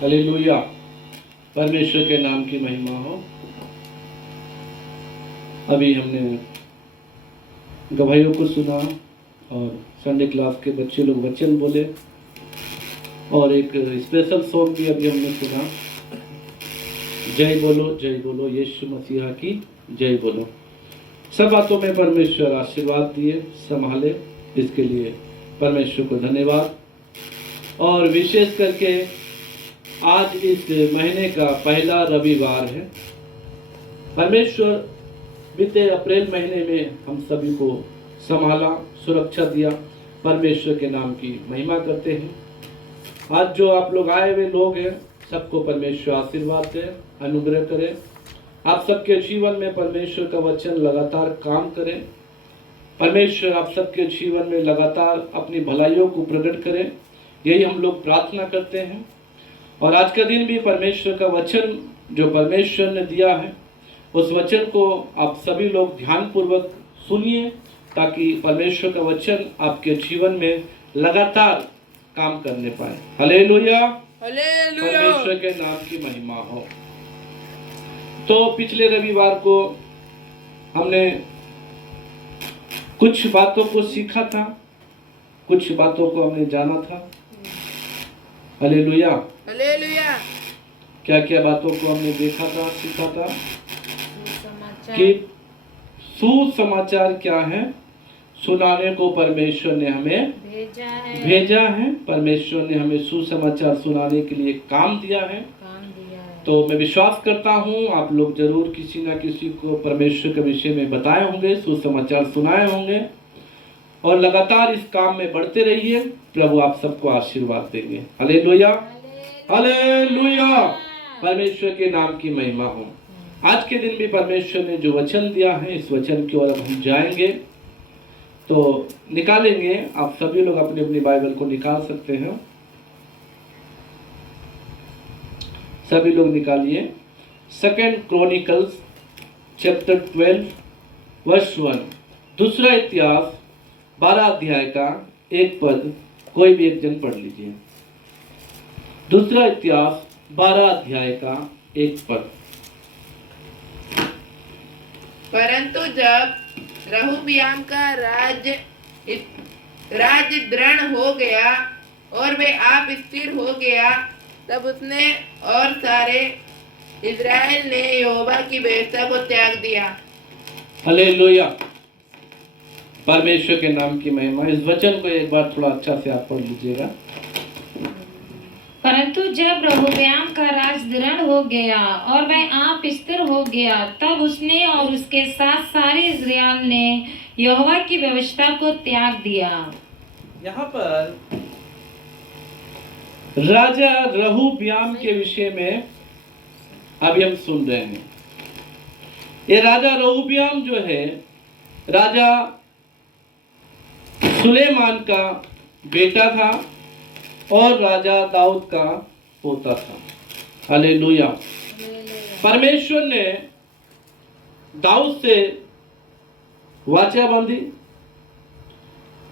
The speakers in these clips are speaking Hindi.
हालेलुया। परमेश्वर के नाम की महिमा हो। अभी हमने गवाहियों को सुना और संडे क्लास के बच्चे लोग वचन बोले और एक स्पेशल सॉन्ग भी अभी हमने सुना, जय बोलो यीशु मसीहा की जय बोलो। सब बातों में परमेश्वर आशीर्वाद दिए, संभाले, इसके लिए परमेश्वर को धन्यवाद। और विशेष करके आज इस महीने का पहला रविवार है। परमेश्वर बीते अप्रैल महीने में हम सभी को संभाला, सुरक्षा दिया। परमेश्वर के नाम की महिमा करते हैं। आज जो आप लोग आए हुए लोग हैं, सबको परमेश्वर आशीर्वाद दे, अनुग्रह करे। आप सबके जीवन में परमेश्वर का वचन लगातार काम करे। परमेश्वर आप सबके जीवन में लगातार अपनी भलाइयों को प्रकट करे, यही हम लोग प्रार्थना करते हैं। और आज का दिन भी परमेश्वर का वचन जो परमेश्वर ने दिया है, उस वचन को आप सभी लोग ध्यानपूर्वक सुनिए, ताकि परमेश्वर का वचन आपके जीवन में लगातार काम करने पाए। Hallelujah, hallelujah. परमेश्वर के नाम की महिमा हो। तो पिछले रविवार को हमने कुछ बातों को सीखा था, कुछ बातों को हमने जाना था। Hallelujah, hallelujah. क्या क्या बातों को हमने देखा था, सीखा था कि सुसमाचार क्या है, सुनाने को परमेश्वर ने हमें भेजा है। परमेश्वर ने हमें सुसमाचार सुनाने के लिए काम दिया है। तो मैं विश्वास करता हूँ आप लोग जरूर किसी ना किसी को परमेश्वर के विषय में बताए होंगे, सुसमाचार सुनाए होंगे, और लगातार इस काम में बढ़ते रहिए। प्रभु आप सबको आशीर्वाद देंगे। हालेलुया, हालेलुया, परमेश्वर के नाम की महिमा हो। आज के दिन भी परमेश्वर ने जो वचन दिया है, इस वचन की ओर हम जाएंगे। तो निकालेंगे, आप सभी लोग अपनी अपनी बाइबल को निकाल सकते हैं। सभी लोग निकालिए। 2 क्रॉनिकल्स चैप्टर 12 वर्स 1, दूसरा इतिहास 12 अध्याय का एक पद, कोई भी एक जन पढ़ लीजिए। दूसरा इतिहास 12 अध्याय का एक पद। परंतु जब रहूबियाम का राज्य दृढ़ हो गया और वे आप स्थिर हो गया, तब उसने और सारे इज़राइल ने यहोवा की व्यवस्था को त्याग दिया। हालेलुया, परमेश्वर के नाम की महिमा। इस वचन को एक बार थोड़ा अच्छा से आप पढ़ लीजिएगा। परंतु जब रहूब्याम का राज दृढ़ हो गया और वह आप स्थिर हो गया, तब उसने और उसके साथ सारे इज़राइल ने यहोवा की व्यवस्था को त्याग दिया। यहाँ पर राजा रहूब्याम के विषय में अभी हम सुन रहे हैं। ये राजा रहूब्याम जो है, राजा सुलेमान का बेटा था और राजा दाऊद का पोता था। हालेलुया। परमेश्वर ने दाऊद से वाचा बांधी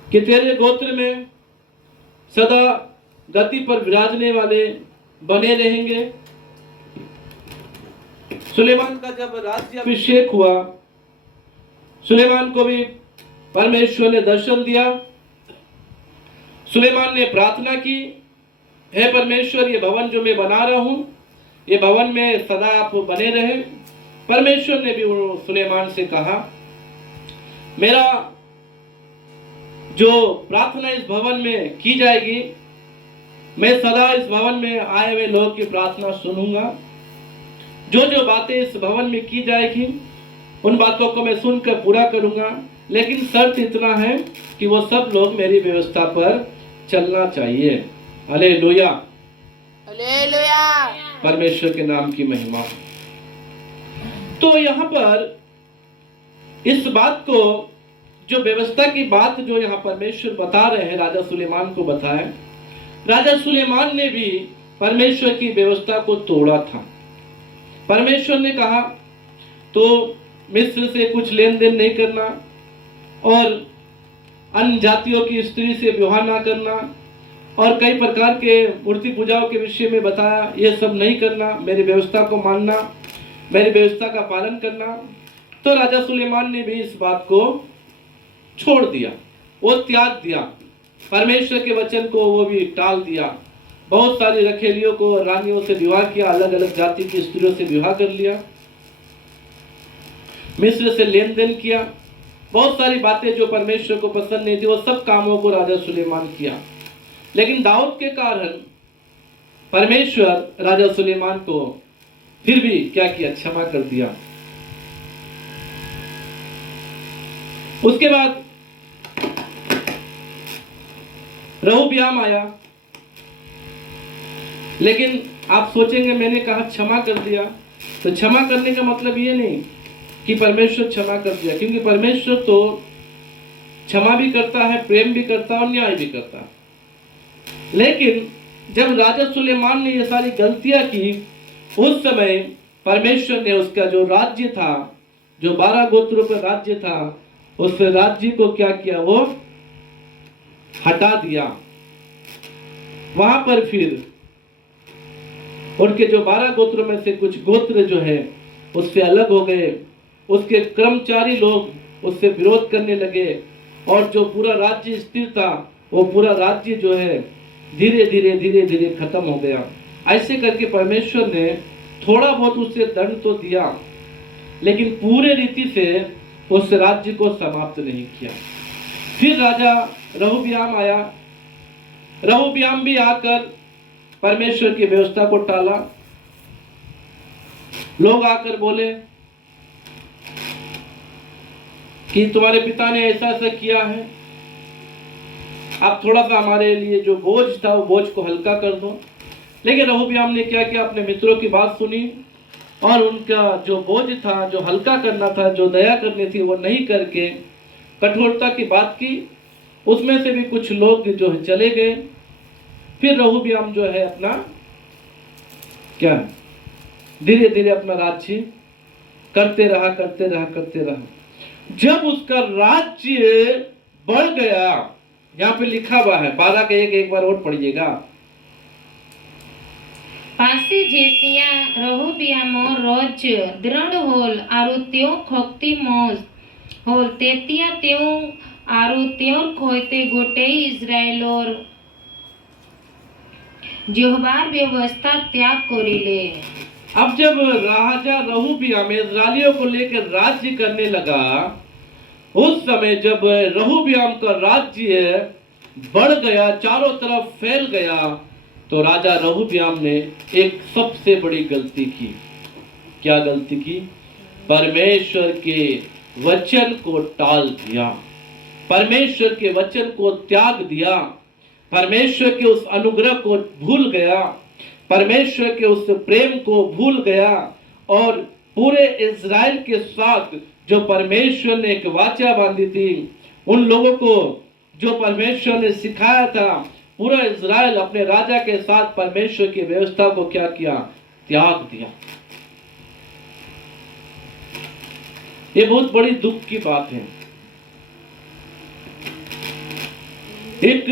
कि तेरे गोत्र में सदा गद्दी पर विराजने वाले बने रहेंगे। सुलेमान का जब राज्याभिषेक हुआ, सुलेमान को भी परमेश्वर ने दर्शन दिया। सुलेमान ने प्रार्थना की, हे परमेश्वर, ये भवन जो मैं बना रहा हूं, ये भवन में सदा आप बने रहे। परमेश्वर ने भी सुलेमान से कहा, मेरा जो प्रार्थना इस भवन में की जाएगी, मैं सदा इस भवन में आए हुए लोगों की प्रार्थना सुनूंगा। जो जो बातें इस भवन में की जाएगी, उन बातों को मैं सुनकर पूरा करूंगा, लेकिन शर्त इतना है कि वो सब लोग मेरी व्यवस्था पर चलना चाहिए। हालेलुया, हालेलुया, परमेश्वर के नाम की महिमा। तो यहाँ पर इस बात को, जो व्यवस्था की बात जो यहाँ परमेश्वर बता रहे हैं, राजा सुलेमान को बताए। राजा सुलेमान ने भी परमेश्वर की व्यवस्था को तोड़ा था। परमेश्वर ने कहा तो मिस्र से कुछ लेन देन नहीं करना और अन्य जातियों की स्त्री से विवाह ना करना और कई प्रकार के मूर्ति पूजाओं के विषय में बताया, ये सब नहीं करना, मेरी व्यवस्था को मानना, मेरी व्यवस्था का पालन करना। तो राजा सुलेमान ने भी इस बात को छोड़ दिया, वो त्याग दिया, परमेश्वर के वचन को वो भी टाल दिया। बहुत सारी रखेलियों को, रानियों से विवाह किया, अलग अलग जाति की स्त्रियों से विवाह कर लिया, मिस्र से लेन देन किया। बहुत सारी बातें जो परमेश्वर को पसंद नहीं थी, वो सब कामों को राजा सुलेमान किया। लेकिन दाऊद के कारण परमेश्वर राजा सुलेमान को फिर भी क्या किया, क्षमा कर दिया। उसके बाद रहोबियाम आया। लेकिन आप सोचेंगे मैंने कहा क्षमा कर दिया, तो क्षमा करने का मतलब ये नहीं कि परमेश्वर क्षमा कर दिया, क्योंकि परमेश्वर तो क्षमा भी करता है, प्रेम भी करता है और न्याय भी करता है। लेकिन जब राजा सुलेमान ने ये सारी गलतियां की, उस समय परमेश्वर ने उसका जो राज्य था, जो 12 गोत्रों पर राज्य था, उस राज्य को क्या किया, वो हटा दिया। वहां पर फिर उनके जो 12 गोत्रों में से कुछ गोत्र जो है उससे अलग हो गए, उसके कर्मचारी लोग उससे विरोध करने लगे, और जो पूरा राज्य स्थिर था वो पूरा राज्य जो है धीरे धीरे खत्म हो गया। ऐसे करके परमेश्वर ने थोड़ा बहुत उससे दंड तो दिया, लेकिन पूरे रीति से उस राज्य को समाप्त नहीं किया। फिर राजा रहोबियाम आया। रहोबियाम भी आकर परमेश्वर की व्यवस्था को टाला। लोग आकर बोले कि तुम्हारे पिता ने ऐसा ऐसा किया है, आप थोड़ा सा हमारे लिए जो बोझ था वो बोझ को हल्का कर दो। लेकिन रहोबियाम ने क्या किया, अपने मित्रों की बात सुनी और उनका जो बोझ था, जो हल्का करना था, जो दया करनी थी, वो नहीं करके कठोरता की बात की। उसमें से भी कुछ लोग जो है चले गए। फिर रहोबियाम जो है अपना क्या धीरे धीरे अपना राज्य करते रहा। जब उसका राज्य बढ़ गया, यहाँ पे लिखा हुआ है 12 के एक बार और पढ़िएगा। पासी जेतिया रहोबियामो रोज दृढ़ होल आरु त्यो खोकती मोज होल तेतिया त्यो आरु त्योर खोयते गोटे इस्राएलोर जिह्वार व्यवस्था त्याग करिले। अब जब राजा रहोबियाम इस्राएलियों को लेकर राज्य करने लगा, उस समय जब रहोबियाम का राज्य बढ़ गया, चारों तरफ फैल गया, तो राजा रहोबियाम ने एक सबसे बड़ी गलती की। क्या गलती की? परमेश्वर के वचन को टाल दिया, परमेश्वर के वचन को त्याग दिया, परमेश्वर के उस अनुग्रह को भूल गया, परमेश्वर के उस प्रेम को भूल गया, और पूरे इज़राइल के साथ जो परमेश्वर ने एक वाचा बांधी थी, उन लोगों को जो परमेश्वर ने सिखाया था, पूरा इज़राइल अपने राजा के साथ परमेश्वर की व्यवस्था को क्या किया? त्याग दिया। ये बहुत बड़ी दुख की बात है। एक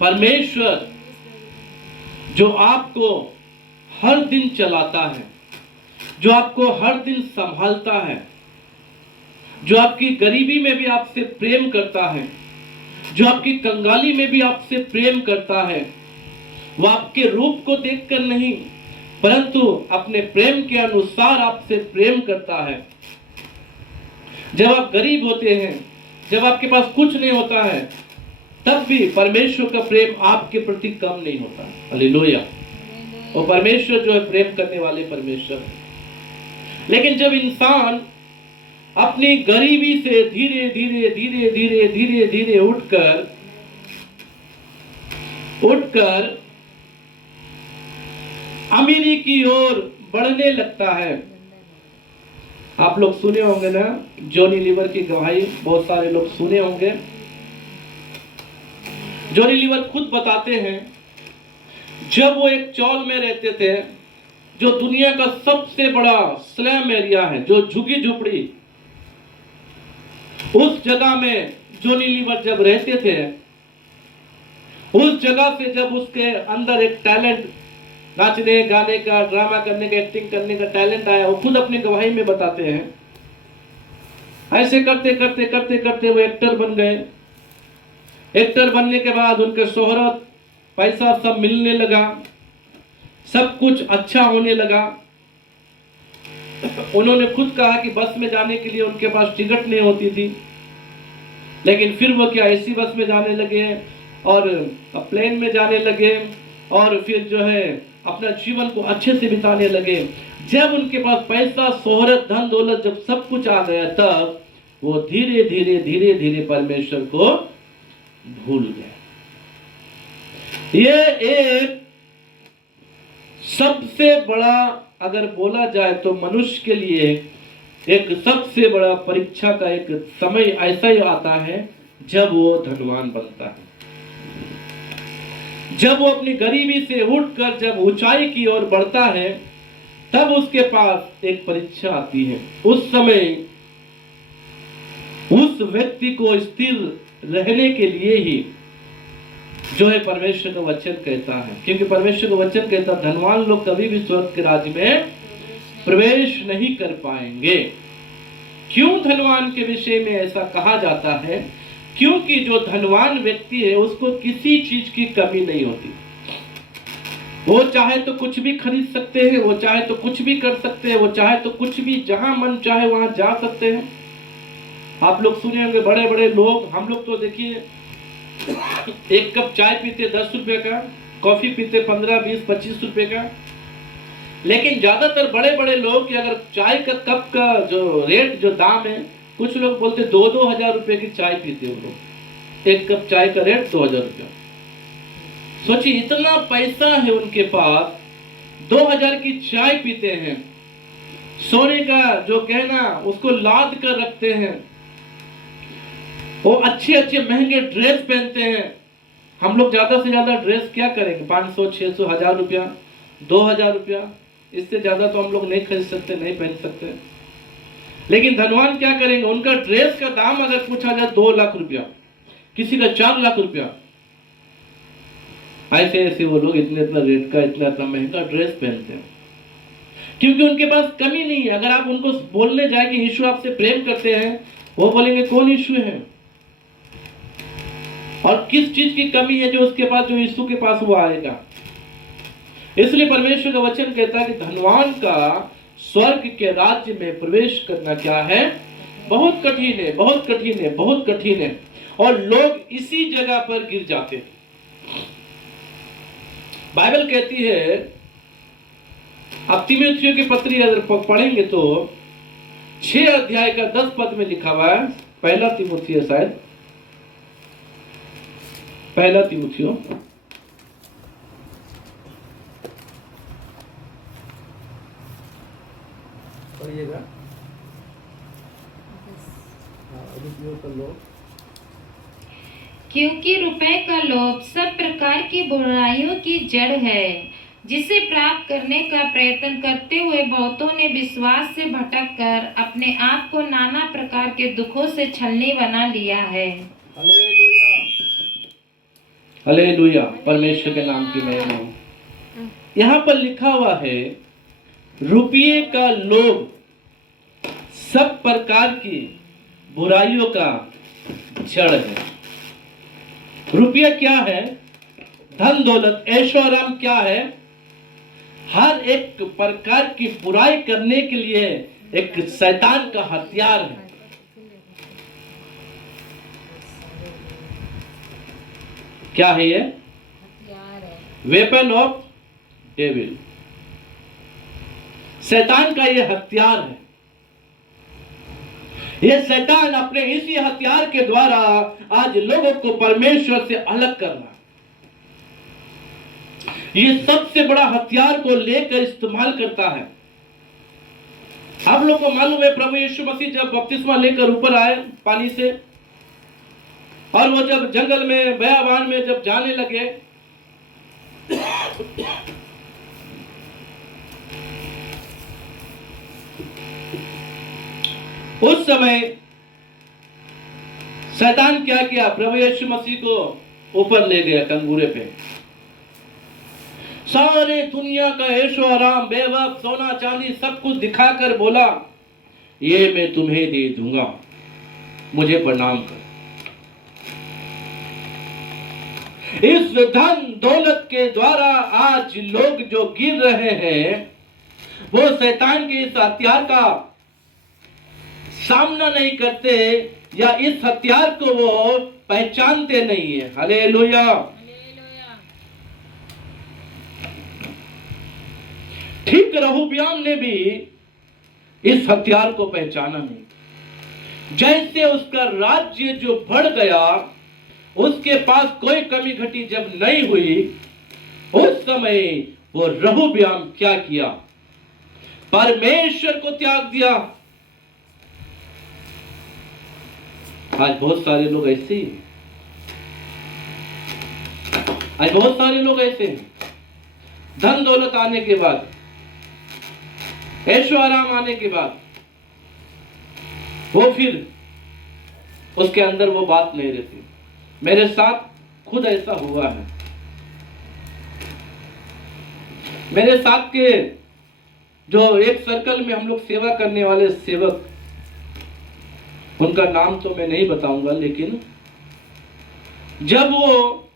परमेश्वर जो आपको हर दिन चलाता है, जो आपको हर दिन संभालता है, जो आपकी गरीबी में भी आपसे प्रेम करता है, जो आपकी कंगाली में भी आपसे प्रेम करता है, वो आपके रूप को देखकर नहीं परंतु अपने प्रेम के अनुसार आपसे प्रेम करता है। जब आप गरीब होते हैं, जब आपके पास कुछ नहीं होता है, तब भी परमेश्वर का प्रेम आपके प्रति कम नहीं होता। हालेलुया। और परमेश्वर जो है प्रेम करने वाले परमेश्वर है। लेकिन जब इंसान अपनी गरीबी से धीरे धीरे उठकर अमीरी की ओर बढ़ने लगता है। आप लोग सुने होंगे ना जॉनी लीवर की गवाही, बहुत सारे लोग सुने होंगे। जॉनी लीवर खुद बताते हैं, जब वो एक चौल में रहते थे, जो दुनिया का सबसे बड़ा स्लम एरिया है, जो झुग्गी झुपड़ी, उस जगह में जॉनी लीवर जब रहते थे, उस जगह से जब उसके अंदर एक टैलेंट, नाचने गाने का, ड्रामा करने का, एक्टिंग करने का टैलेंट आया, वो खुद अपनी गवाही में बताते हैं। ऐसे करते करते करते करते वो एक्टर बन गए। एक्टर बनने के बाद उनके शोहरत, पैसा सब मिलने लगा, सब कुछ अच्छा होने लगा। उन्होंने खुद कहा कि बस में जाने के लिए उनके पास टिकट नहीं होती थी, लेकिन फिर वो क्या एसी बस में जाने लगे और प्लेन में जाने लगे और फिर जो है अपना जीवन को अच्छे से बिताने लगे। जब उनके पास पैसा, शोहरत, धन दौलत, जब सब कुछ आ गया, तब वो धीरे धीरे धीरे धीरे परमेश्वर को भूल गए। ये एक सबसे बड़ा, अगर बोला जाए तो मनुष्य के लिए एक सबसे बड़ा परीक्षा का एक समय ऐसा ही आता है जब वो धनवान बनता है। जब वो अपनी गरीबी से उठकर जब ऊंचाई की ओर बढ़ता है, तब उसके पास एक परीक्षा आती है। उस समय उस व्यक्ति को स्थिर रहने के लिए ही जो है परमेश्वर का वचन कहता है, क्योंकि परमेश्वर का वचन कहता है धनवान लोग कभी भी स्वर्ग के राज्य में प्रवेश नहीं कर पाएंगे। क्यों धनवान के विषय में ऐसा कहा जाता है? क्योंकि जो धनवान व्यक्ति है उसको किसी चीज की कमी नहीं होती। वो चाहे तो कुछ भी खरीद सकते हैं, वो चाहे तो कुछ भी कर सकते हैं, वो चाहे तो कुछ भी जहां मन चाहे वहां जा सकते हैं। आप लोग सुने होंगे बड़े बड़े लोग, हम लोग तो देखिए एक कप चाय पीते 10 रुपए का, कॉफी पीते 15, 20, 25 रुपए का। लेकिन ज्यादातर बड़े बड़े लोग कि अगर चाय का कप का जो रेट, जो दाम है, कुछ लोग बोलते 2-2 हजार रुपए की चाय पीते हैं लोग। एक कप चाय का रेट 2000 रुपया। सोचिए इतना पैसा है उनके पास, 2000 की चाय पीते हैं, सोने का जो गहना उसको लाद कर रखते हैं, वो अच्छे अच्छे महंगे ड्रेस पहनते हैं। हम लोग ज्यादा से ज्यादा ड्रेस क्या करेंगे? 500, 600, 1000 रुपया, 2000 रुपया, इससे ज्यादा तो हम लोग नहीं खरीद सकते, नहीं पहन सकते। लेकिन धनवान क्या करेंगे? उनका ड्रेस का दाम अगर पूछा जाए 2 लाख रुपया, किसी का 4 लाख रुपया, ऐसे ऐसे वो लोग इतने इतना रेट का, इतना इतना महंगा ड्रेस पहनते हैं, क्योंकि उनके पास कमी नहीं है। अगर आप उनको बोलने जाए कि यीशु आपसे प्रेम करते हैं, वो बोलेंगे कौन यीशु है और किस चीज की कमी है जो उसके पास, जो यीशु के पास वो आएगा। इसलिए परमेश्वर का वचन कहता है कि धनवान का स्वर्ग के राज्य में प्रवेश करना क्या है? बहुत कठिन है, बहुत कठिन है, बहुत कठिन है। और लोग इसी जगह पर गिर जाते हैं। बाइबल कहती है, आप तीमुथियों की पत्री अगर पढ़ेंगे तो 6 अध्याय का 10 पद में लिखा हुआ है, पहला तीमुथियो, शायद पहला तीमुथियो, पढ़िएगा। क्योंकि रुपए का लोभ सब प्रकार की बुराइयों की जड़ है, जिसे प्राप्त करने का प्रयत्न करते हुए बहुतों ने विश्वास से भटक कर अपने आप को नाना प्रकार के दुखों से छलनी बना लिया है। हालेलुया, हालेलुया, परमेश्वर के नाम की महिमा हो। यहाँ पर लिखा हुआ है रुपये का लोभ सब प्रकार की बुराइयों का जड़ है। रुपया क्या है? धन दौलत, ऐशो आराम क्या है? हर एक प्रकार की बुराई करने के लिए एक शैतान का हथियार है। क्या है ये? वेपन ऑफ डेविल, शैतान का ये हथियार है। ये शैतान अपने इसी हथियार के द्वारा आज लोगों को परमेश्वर से अलग कर रहा है। ये सबसे बड़ा हथियार को लेकर इस्तेमाल करता है। आप लोगों को मालूम है प्रभु यीशु मसीह जब बपतिस्मा लेकर ऊपर आए पानी से, और वो जब जंगल में, बयाबान में जब जाने लगे, उस समय शैतान क्या किया? प्रभु यीशु मसीह को ऊपर ले गया कंगूरे पे। सारे दुनिया का ऐशो आराम, बेवक, सोना चांदी सब कुछ दिखाकर बोला, ये मैं तुम्हें दे दूंगा, मुझे प्रणाम कर। इस धन दौलत के द्वारा आज लोग जो गिर रहे हैं, वो शैतान के इस हथियार का सामना नहीं करते, या इस हथियार को वो पहचानते नहीं है। हालेलुया। ठीक रहोबियाम ने भी इस हथियार को पहचाना नहीं। जैसे उसका राज्य जो बढ़ गया, उसके पास कोई कमी घटी जब नहीं हुई, उस समय वो रहोबियाम क्या किया? परमेश्वर को त्याग दिया। आज बहुत सारे लोग ऐसे ही, आज बहुत सारे लोग ऐसे हैं, धन दौलत आने के बाद, ऐशो आराम आने के बाद, वो फिर उसके अंदर वो बात नहीं रहती। मेरे साथ खुद ऐसा हुआ है। मेरे साथ के जो एक सर्कल में हम लोग सेवा करने वाले सेवक, उनका नाम तो मैं नहीं बताऊंगा, लेकिन जब वो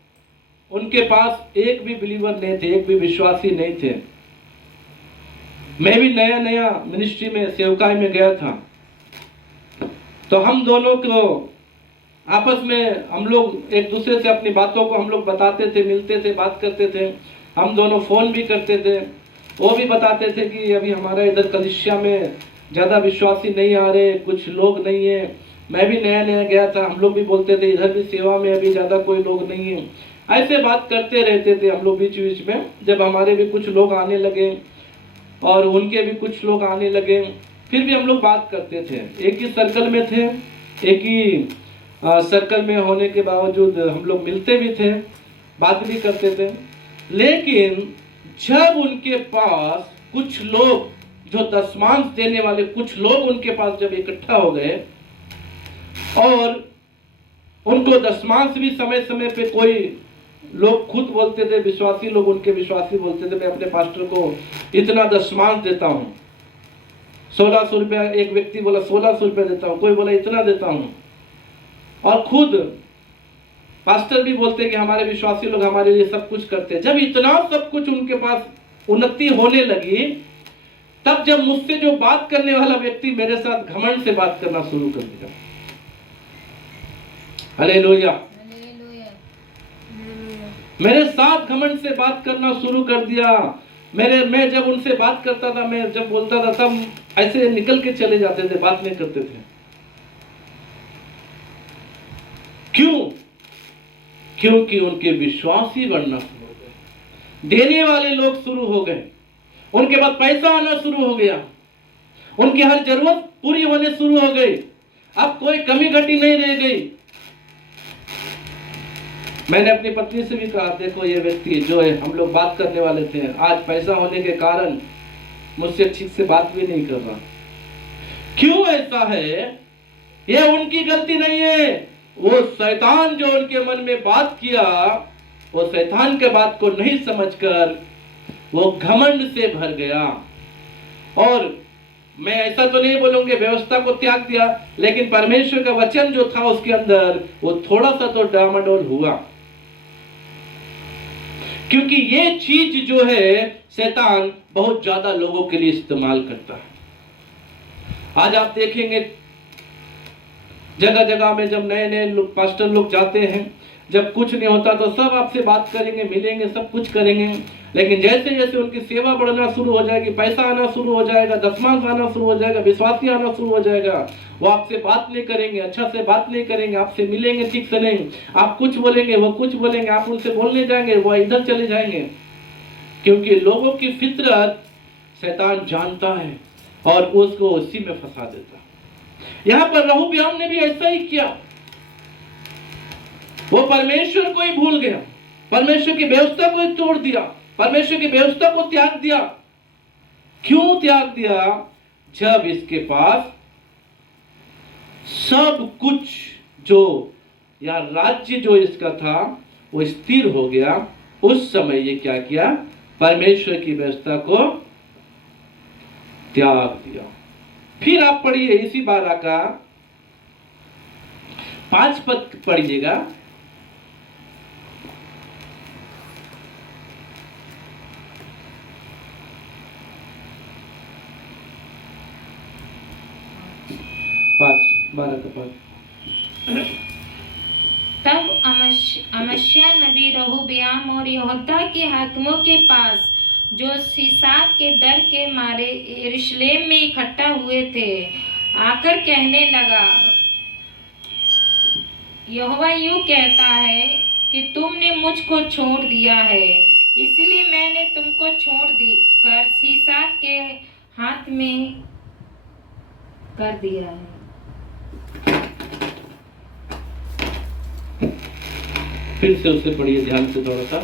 उनके पास एक भी बिलीवर नहीं थे, एक भी विश्वासी नहीं थे, मैं भी नया नया मिनिस्ट्री में सेवकाई में गया था, तो हम दोनों को आपस में हम लोग एक दूसरे से अपनी बातों को हम लोग बताते थे, मिलते थे, बात करते थे। हम दोनों फोन भी करते थे। वो भी बताते थे कि अभी हमारा इधर कलिसिया में ज़्यादा विश्वासी नहीं आ रहे, कुछ लोग नहीं है। मैं भी नया नया गया था, हम लोग भी बोलते थे इधर भी सेवा में अभी ज़्यादा कोई लोग नहीं है। ऐसे बात करते रहते थे हम लोग बीच बीच में। जब हमारे भी कुछ लोग आने लगे और उनके भी कुछ लोग आने लगे, फिर भी हम लोग बात करते थे। एक ही सर्कल में थे, एक ही सर्कल में होने के बावजूद हम लोग मिलते भी थे, बात भी करते थे। लेकिन जब उनके पास कुछ लोग जो दशमांश देने वाले कुछ लोग उनके पास जब इकट्ठा हो गए और उनको दशमांश भी समय समय पे कोई लोग खुद बोलते थे, विश्वासी लोग उनके विश्वासी बोलते थे, मैं अपने पास्टर को इतना दशमांश देता हूँ, 1600 रुपया। एक व्यक्ति बोला 1600 रुपया देता हूँ, कोई बोला इतना देता हूँ। और खुद पास्टर भी बोलते कि हमारे विश्वासी लोग हमारे लिए सब कुछ करते हैं। जब इतना सब कुछ उनके पास उन्नति होने लगी, तब जब मुझसे जो बात करने वाला व्यक्ति मेरे साथ घमंड से बात करना शुरू कर दिया। हालेलुया। मेरे साथ घमंड से बात करना शुरू कर दिया। मैं जब उनसे बात करता था, मैं जब बोलता था, तब ऐसे निकल के चले जाते थे, बात नहीं करते थे। क्यों? क्योंकि उनके विश्वासी बढ़ना शुरू हो गए, देने वाले लोग शुरू हो गए, उनके बाद पैसा आना शुरू हो गया, उनकी हर जरूरत पूरी होने शुरू हो गई, अब कोई कमी घटी नहीं रह गई। मैंने अपनी पत्नी से भी कहा, देखो ये व्यक्ति जो है, हम लोग बात करने वाले थे, आज पैसा होने के कारण मुझसे ठीक से बात भी नहीं कर रहा। क्यों ऐसा है? ये उनकी गलती नहीं है, वो शैतान जो उनके मन में बात किया, वो शैतान के बात को नहीं समझकर वो घमंड से भर गया। और मैं ऐसा तो नहीं बोलूंगी व्यवस्था को त्याग दिया, लेकिन परमेश्वर का वचन जो था उसके अंदर वो थोड़ा सा तो डामाडोल हुआ। क्योंकि ये चीज जो है शैतान बहुत ज्यादा लोगों के लिए इस्तेमाल करता है। आज आप देखेंगे जगह जगह में जब नए नए लोग पास्टर लोग जाते हैं, जब कुछ नहीं होता तो सब आपसे बात करेंगे, मिलेंगे, सब कुछ करेंगे। लेकिन जैसे जैसे उनकी सेवा बढ़ना शुरू हो जाएगी, पैसा आना शुरू हो जाएगा, दशमांश आना शुरू हो जाएगा, विश्वासी आना शुरू हो जाएगा, वो आपसे बात नहीं करेंगे, अच्छा से बात नहीं करेंगे, आपसे मिलेंगे ठीक से नहीं, आप कुछ बोलेंगे वो कुछ बोलेंगे, आप उनसे बोलने जाएंगे वो इधर चले जाएंगे। क्योंकि लोगों की फितरत शैतान जानता है और उसको उसी में फंसा देता है। यहाँ पर रहोबियाम ने भी ऐसा ही किया। वो परमेश्वर को ही भूल गया, परमेश्वर की व्यवस्था को ही तोड़ दिया, परमेश्वर की व्यवस्था को त्याग दिया। क्यों त्याग दिया? जब इसके पास सब कुछ जो या राज्य जो इसका था वो स्थिर हो गया, उस समय ये क्या किया, परमेश्वर की व्यवस्था को त्याग दिया। फिर आप पढ़िए इसी 12 का 5 पद पढ़िएगा। पांच 12 का 5। तब अमस्या नबी रहोबियाम और यहूदा के हाकिमों के पास, जो सीसाक के डर के मारे यरूशलेम में इकट्ठा हुए थे, आकर कहने लगा, यहोवा यूं कहता है कि तुमने मुझको छोड़ दिया है, इसलिए मैंने तुमको छोड़ कर सीसाक के हाथ में कर दिया है। फिर से उसे पढ़िए ध्यान से थोड़ा सा।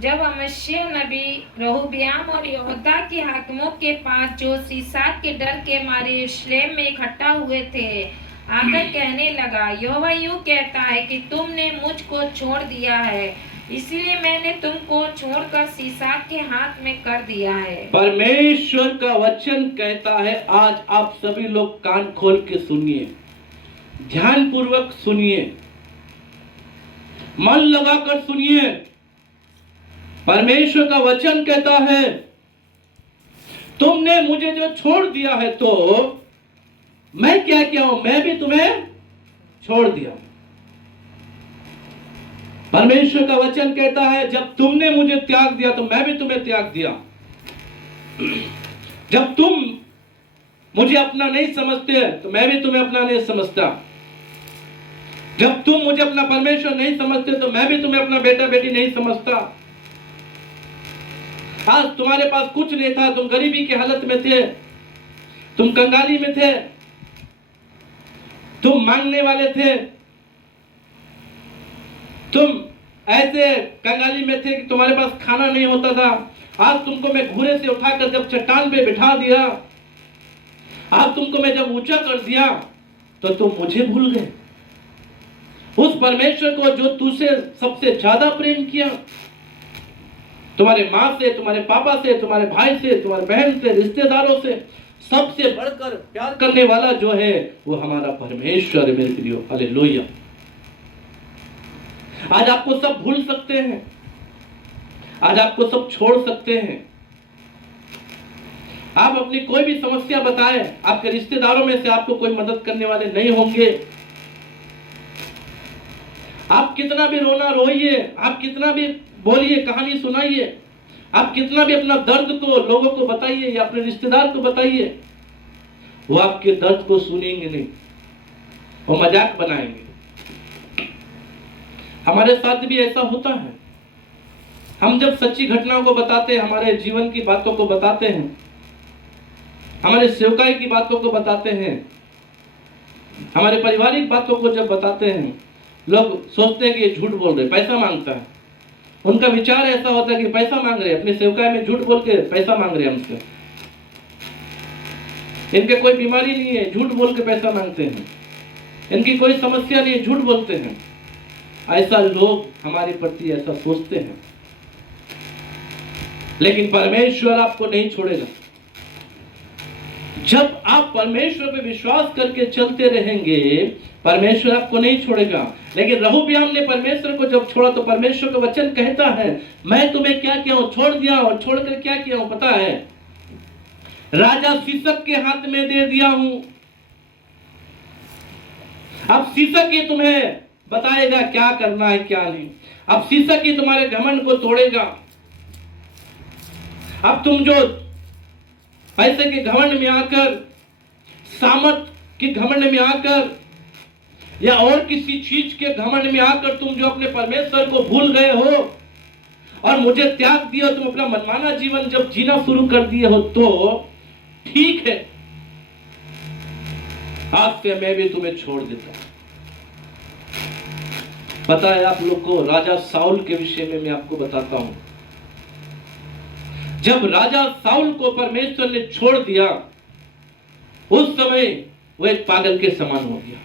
जब अमस्या नबी रहोबियाम और यहूदा के हाकिमों के पास, जो सीसाक के डर के मारे यरूशलेम में इकट्ठा हुए थे, आकर कहने लगा, यहोवा यूं कहता है कि तुमने मुझको छोड़ दिया है, इसलिए मैंने तुमको छोड़कर सीसाक के हाथ में कर दिया है। परमेश्वर का वचन कहता है, आज आप सभी लोग कान खोल के सुनिए, ध्यान पूर्वक सुनिए, मन लगाकर सुनिए। परमेश्वर का वचन कहता है, तुमने मुझे जो छोड़ दिया है, तो मैं क्या किया हूं, मैं भी तुम्हें छोड़ दिया। परमेश्वर का वचन कहता है, जब तुमने मुझे त्याग दिया तो मैं भी तुम्हें त्याग दिया। जब तुम मुझे अपना नहीं समझते तो मैं भी तुम्हें अपना नहीं समझता। जब तुम मुझे अपना परमेश्वर नहीं समझते तो मैं भी तुम्हें अपना बेटा बेटी नहीं समझता। आज तुम्हारे पास कुछ नहीं था, तुम गरीबी की हालत में थे, तुम कंगाली में थे, तुम मांगने वाले थे, तुम ऐसे कंगाली में थे कि तुम्हारे पास खाना नहीं होता था। आज तुमको मैं घूरे से उठाकर जब चट्टान पे बिठा दिया, आज तुमको मैं जब ऊंचा कर दिया, तो तुम मुझे भूल गए, उस परमेश्वर को जो तुझसे सबसे ज्यादा प्रेम किया। तुम्हारे माँ से, तुम्हारे पापा से, तुम्हारे भाई से, तुम्हारे बहन से, रिश्तेदारों से सबसे बढ़कर प्यार करने वाला जो है वो हमारा परमेश्वर है मेरे प्रियो। हालेलुया। आज आपको सब भूल सकते हैं, आज आपको सब छोड़ सकते हैं। आप अपनी कोई भी समस्या बताएं, आपके रिश्तेदारों में से आपको कोई मदद करने वाले नहीं होंगे। आप कितना भी रोना रोइए, आप कितना भी बोलिए, कहानी सुनाइए, आप कितना भी अपना दर्द को लोगों को बताइए या अपने रिश्तेदार को बताइए, वो आपके दर्द को सुनेंगे नहीं, वो मजाक बनाएंगे। हमारे साथ भी ऐसा होता है। हम जब सच्ची घटनाओं को बताते हैं, हमारे जीवन की बातों को बताते हैं, हमारे सेवकाई की बातों को बताते हैं, हमारे पारिवारिक बातों को जब बताते हैं, लोग सोचते हैं कि ये झूठ बोल रहे, पैसा मांगता है। उनका विचार ऐसा होता है कि पैसा मांग रहे, अपने सेवकाई में झूठ बोल के पैसा मांग रहे हमसे। इनके कोई बीमारी नहीं है, झूठ बोल के पैसा मांगते हैं। इनकी कोई समस्या नहीं है, झूठ बोलते हैं। ऐसा लोग हमारे प्रति ऐसा सोचते हैं, लेकिन परमेश्वर आपको नहीं छोड़ेगा। जब आप परमेश्वर पे विश्वास करके चलते रहेंगे, परमेश्वर आपको नहीं छोड़ेगा। लेकिन रहोबियाम ने परमेश्वर को जब छोड़ा तो परमेश्वर का वचन कहता है, मैं तुम्हें क्या किया हूं, छोड़ दिया, और छोड़कर क्या किया हूं पता है, राजा सीसक के हाथ में दे दिया हूं। अब सीसक ही तुम्हें बताएगा क्या करना है क्या नहीं। अब सीसक ही तुम्हारे घमंड को तोड़ेगा। अब तुम जो पैसे के घमंड में आकर, सामर्थ के घमंड में आकर, या और किसी चीज के घमंड में आकर तुम जो अपने परमेश्वर को भूल गए हो और मुझे त्याग दिया, तुम अपना मनमाना जीवन जब जीना शुरू कर दिए हो, तो ठीक है, आज से मैं भी तुम्हें छोड़ देता हूं। पता है आप लोग को, राजा साउल के विषय में मैं आपको बताता हूं। जब राजा साउल को परमेश्वर ने छोड़ दिया, उस समय वो एक पागल के समान हो गया।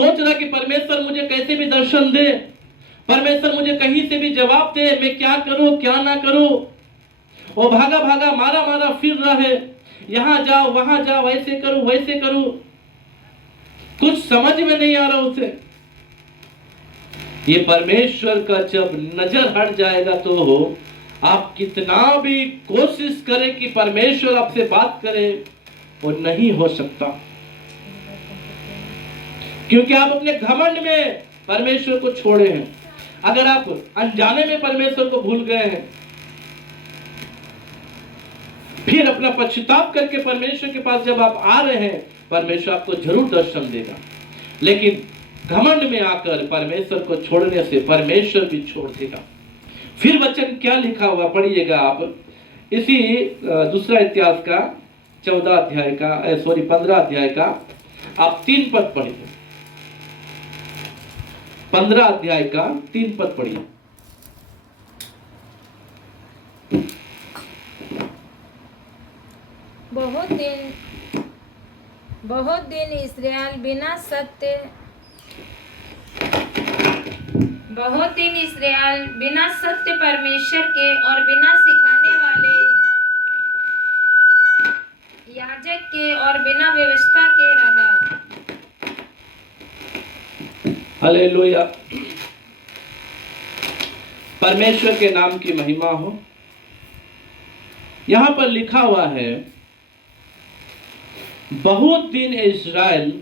सोच रहा कि परमेश्वर मुझे कैसे भी दर्शन दे, परमेश्वर मुझे कहीं से भी जवाब दे, मैं क्या करूं क्या ना करूं। वो भागा भागा मारा मारा फिर रहा है, यहां जाओ वहां जाओ, ऐसे करूं वैसे करूं, कुछ समझ में नहीं आ रहा उसे। ये परमेश्वर का जब नजर हट जाएगा तो आप कितना भी कोशिश करें कि परमेश्वर आपसे बात करे, वो नहीं हो सकता, क्योंकि आप अपने घमंड में परमेश्वर को छोड़े हैं। अगर आप अनजाने में परमेश्वर को भूल गए हैं, फिर अपना पश्चाताप करके परमेश्वर के पास जब आप आ रहे हैं, परमेश्वर आपको जरूर दर्शन देगा। लेकिन घमंड में आकर परमेश्वर को छोड़ने से परमेश्वर भी छोड़ देगा। फिर वचन क्या लिखा हुआ पढ़िएगा आप, इसी दूसरा इतिहास का 15 अध्याय का आप 3 पद पढ़िए। 15 अध्याय का 3 पद पढ़िए। बहुत दिन इस्राएल बिना सत्य परमेश्वर के और बिना सिखाने वाले याजक के और बिना व्यवस्था के रहा। हालेलुया, परमेश्वर के नाम की महिमा हो। यहां पर लिखा हुआ है, बहुत दिन इस्राएल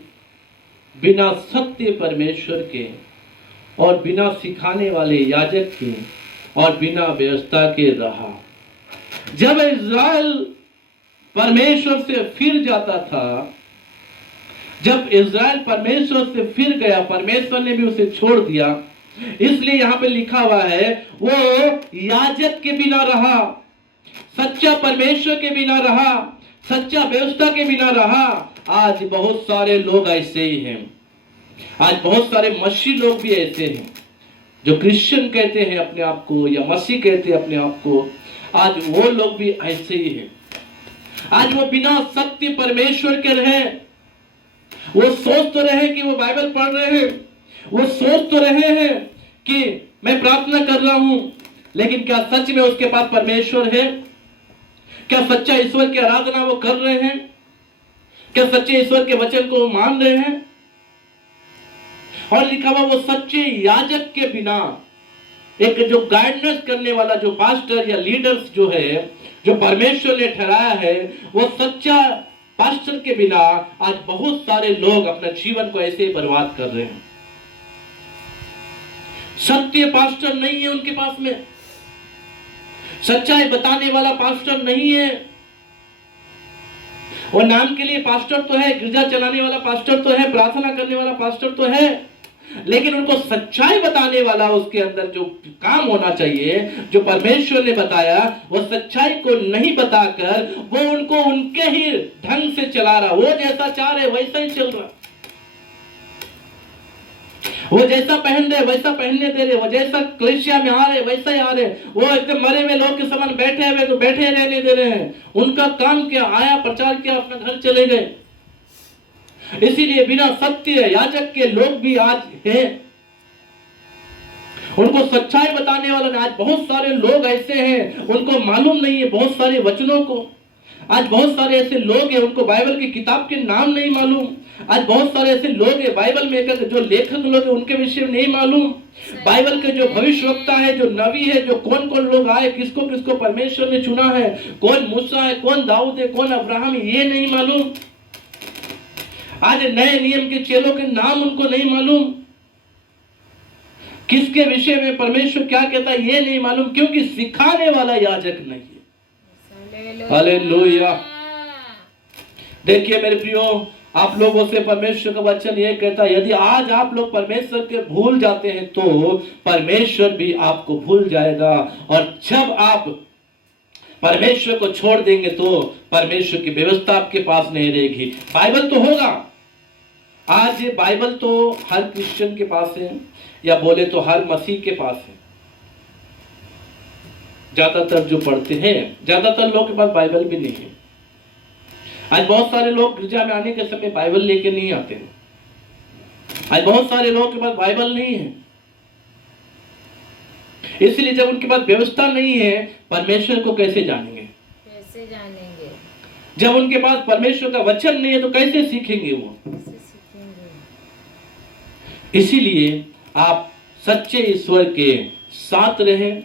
बिना सत्य परमेश्वर के और बिना सिखाने वाले याजक के और बिना व्यवस्था के रहा। जब इस्राएल परमेश्वर से फिर जाता था, जब इस्राएल परमेश्वर से फिर गया, परमेश्वर ने भी उसे छोड़ दिया, इसलिए यहां पे लिखा हुआ है वो याजक के बिना रहा, सच्चा परमेश्वर के बिना रहा, सच्चा व्यवस्था के बिना रहा। आज बहुत सारे लोग ऐसे ही हैं, आज बहुत सारे मसीह लोग भी ऐसे हैं जो क्रिश्चियन कहते हैं अपने आप को या मसीह कहते हैं अपने आप को, आज वो लोग भी ऐसे ही हैं। आज वो बिना सत्य परमेश्वर के रहे, वो सोच तो रहे कि वो बाइबल पढ़ रहे हैं, वो सोच तो रहे हैं कि मैं प्रार्थना कर रहा हूं, लेकिन क्या सच में उसके पास परमेश्वर है? क्या सच्चा ईश्वर की आराधना वो कर रहे हैं? क्या सच्चे ईश्वर के वचन को मान रहे हैं? और लिखा हुआ वो सच्चे याजक के बिना, एक जो गाइडेंस करने वाला जो पास्टर या लीडर्स जो है, जो परमेश्वर ने ठहराया है, वो सच्चा पास्टर के बिना आज बहुत सारे लोग अपना जीवन को ऐसे ही बर्बाद कर रहे हैं। सत्य पास्टर नहीं है उनके पास में, सच्चाई बताने वाला पास्टर नहीं है। वो नाम के लिए पास्टर तो है, गिरजा चलाने वाला पास्टर तो है, प्रार्थना करने वाला पास्टर तो है, लेकिन उनको सच्चाई बताने वाला, उसके अंदर जो काम होना चाहिए, जो परमेश्वर ने बताया, वो सच्चाई को नहीं बताकर वो उनको उनके ही ढंग से चला रहा। वो जैसा चाह रहे वैसा ही चल रहा, वो जैसा पहन रहे वैसा पहनने दे रहे, वो जैसा कलीसिया में आ रहे वैसा ही आ रहे, वो एकदम मरे हुए लोग के समान बैठे हुए तो बैठे रहने दे रहे हैं। उनका काम क्या, आया प्रचार किया, अपना घर चले गए। इसीलिए बिना सत्य याजक के लोग भी आज हैं, उनको सच्चाई बताने वाला। आज बहुत सारे लोग ऐसे हैं, उनको मालूम नहीं है बहुत सारे वचनों को। आज बहुत सारे ऐसे लोग हैं, उनको बाइबल की किताब के नाम नहीं मालूम। आज बहुत सारे ऐसे लोग हैं, बाइबल में जो लेखक लोग हैं उनके विषय में नहीं मालूम। बाइबल के जो भविष्यवक्ता है, जो नबी है, जो कौन कौन लोग आए, किसको किसको परमेश्वर ने चुना है, कौन मूसा है, कौन दाऊद है, कौन अब्राहम, ये नहीं मालूम। आज नए नियम के चेलों के नाम उनको नहीं मालूम, किसके विषय में परमेश्वर क्या कहता है ये नहीं मालूम, क्योंकि सिखाने वाला याजक नहीं है। हालेलुया। देखिए मेरे प्रियो, आप लोगों से परमेश्वर का वचन ये कहता है, यदि आज आप लोग परमेश्वर के भूल जाते हैं तो परमेश्वर भी आपको भूल जाएगा। और जब आप परमेश्वर को छोड़ देंगे तो परमेश्वर की व्यवस्था आपके पास नहीं रहेगी। बाइबल तो होगा, आज ये बाइबल तो हर क्रिश्चियन के पास है, या बोले तो हर मसीह के पास है। ज्यादातर जो पढ़ते हैं, ज्यादातर लोग के पास बाइबल भी नहीं है। आज बहुत सारे लोग गिरजा में आने के समय बाइबल लेके नहीं आते हैं। आज बहुत सारे लोगों के पास बाइबल नहीं है, इसलिए जब उनके पास व्यवस्था नहीं है परमेश्वर को कैसे जानेंगे? कैसे जानेंगे? जब उनके पास परमेश्वर का वचन नहीं है तो कैसे सीखेंगे वो? कैसे सीखेंगे? इसीलिए आप सच्चे ईश्वर के साथ रहें,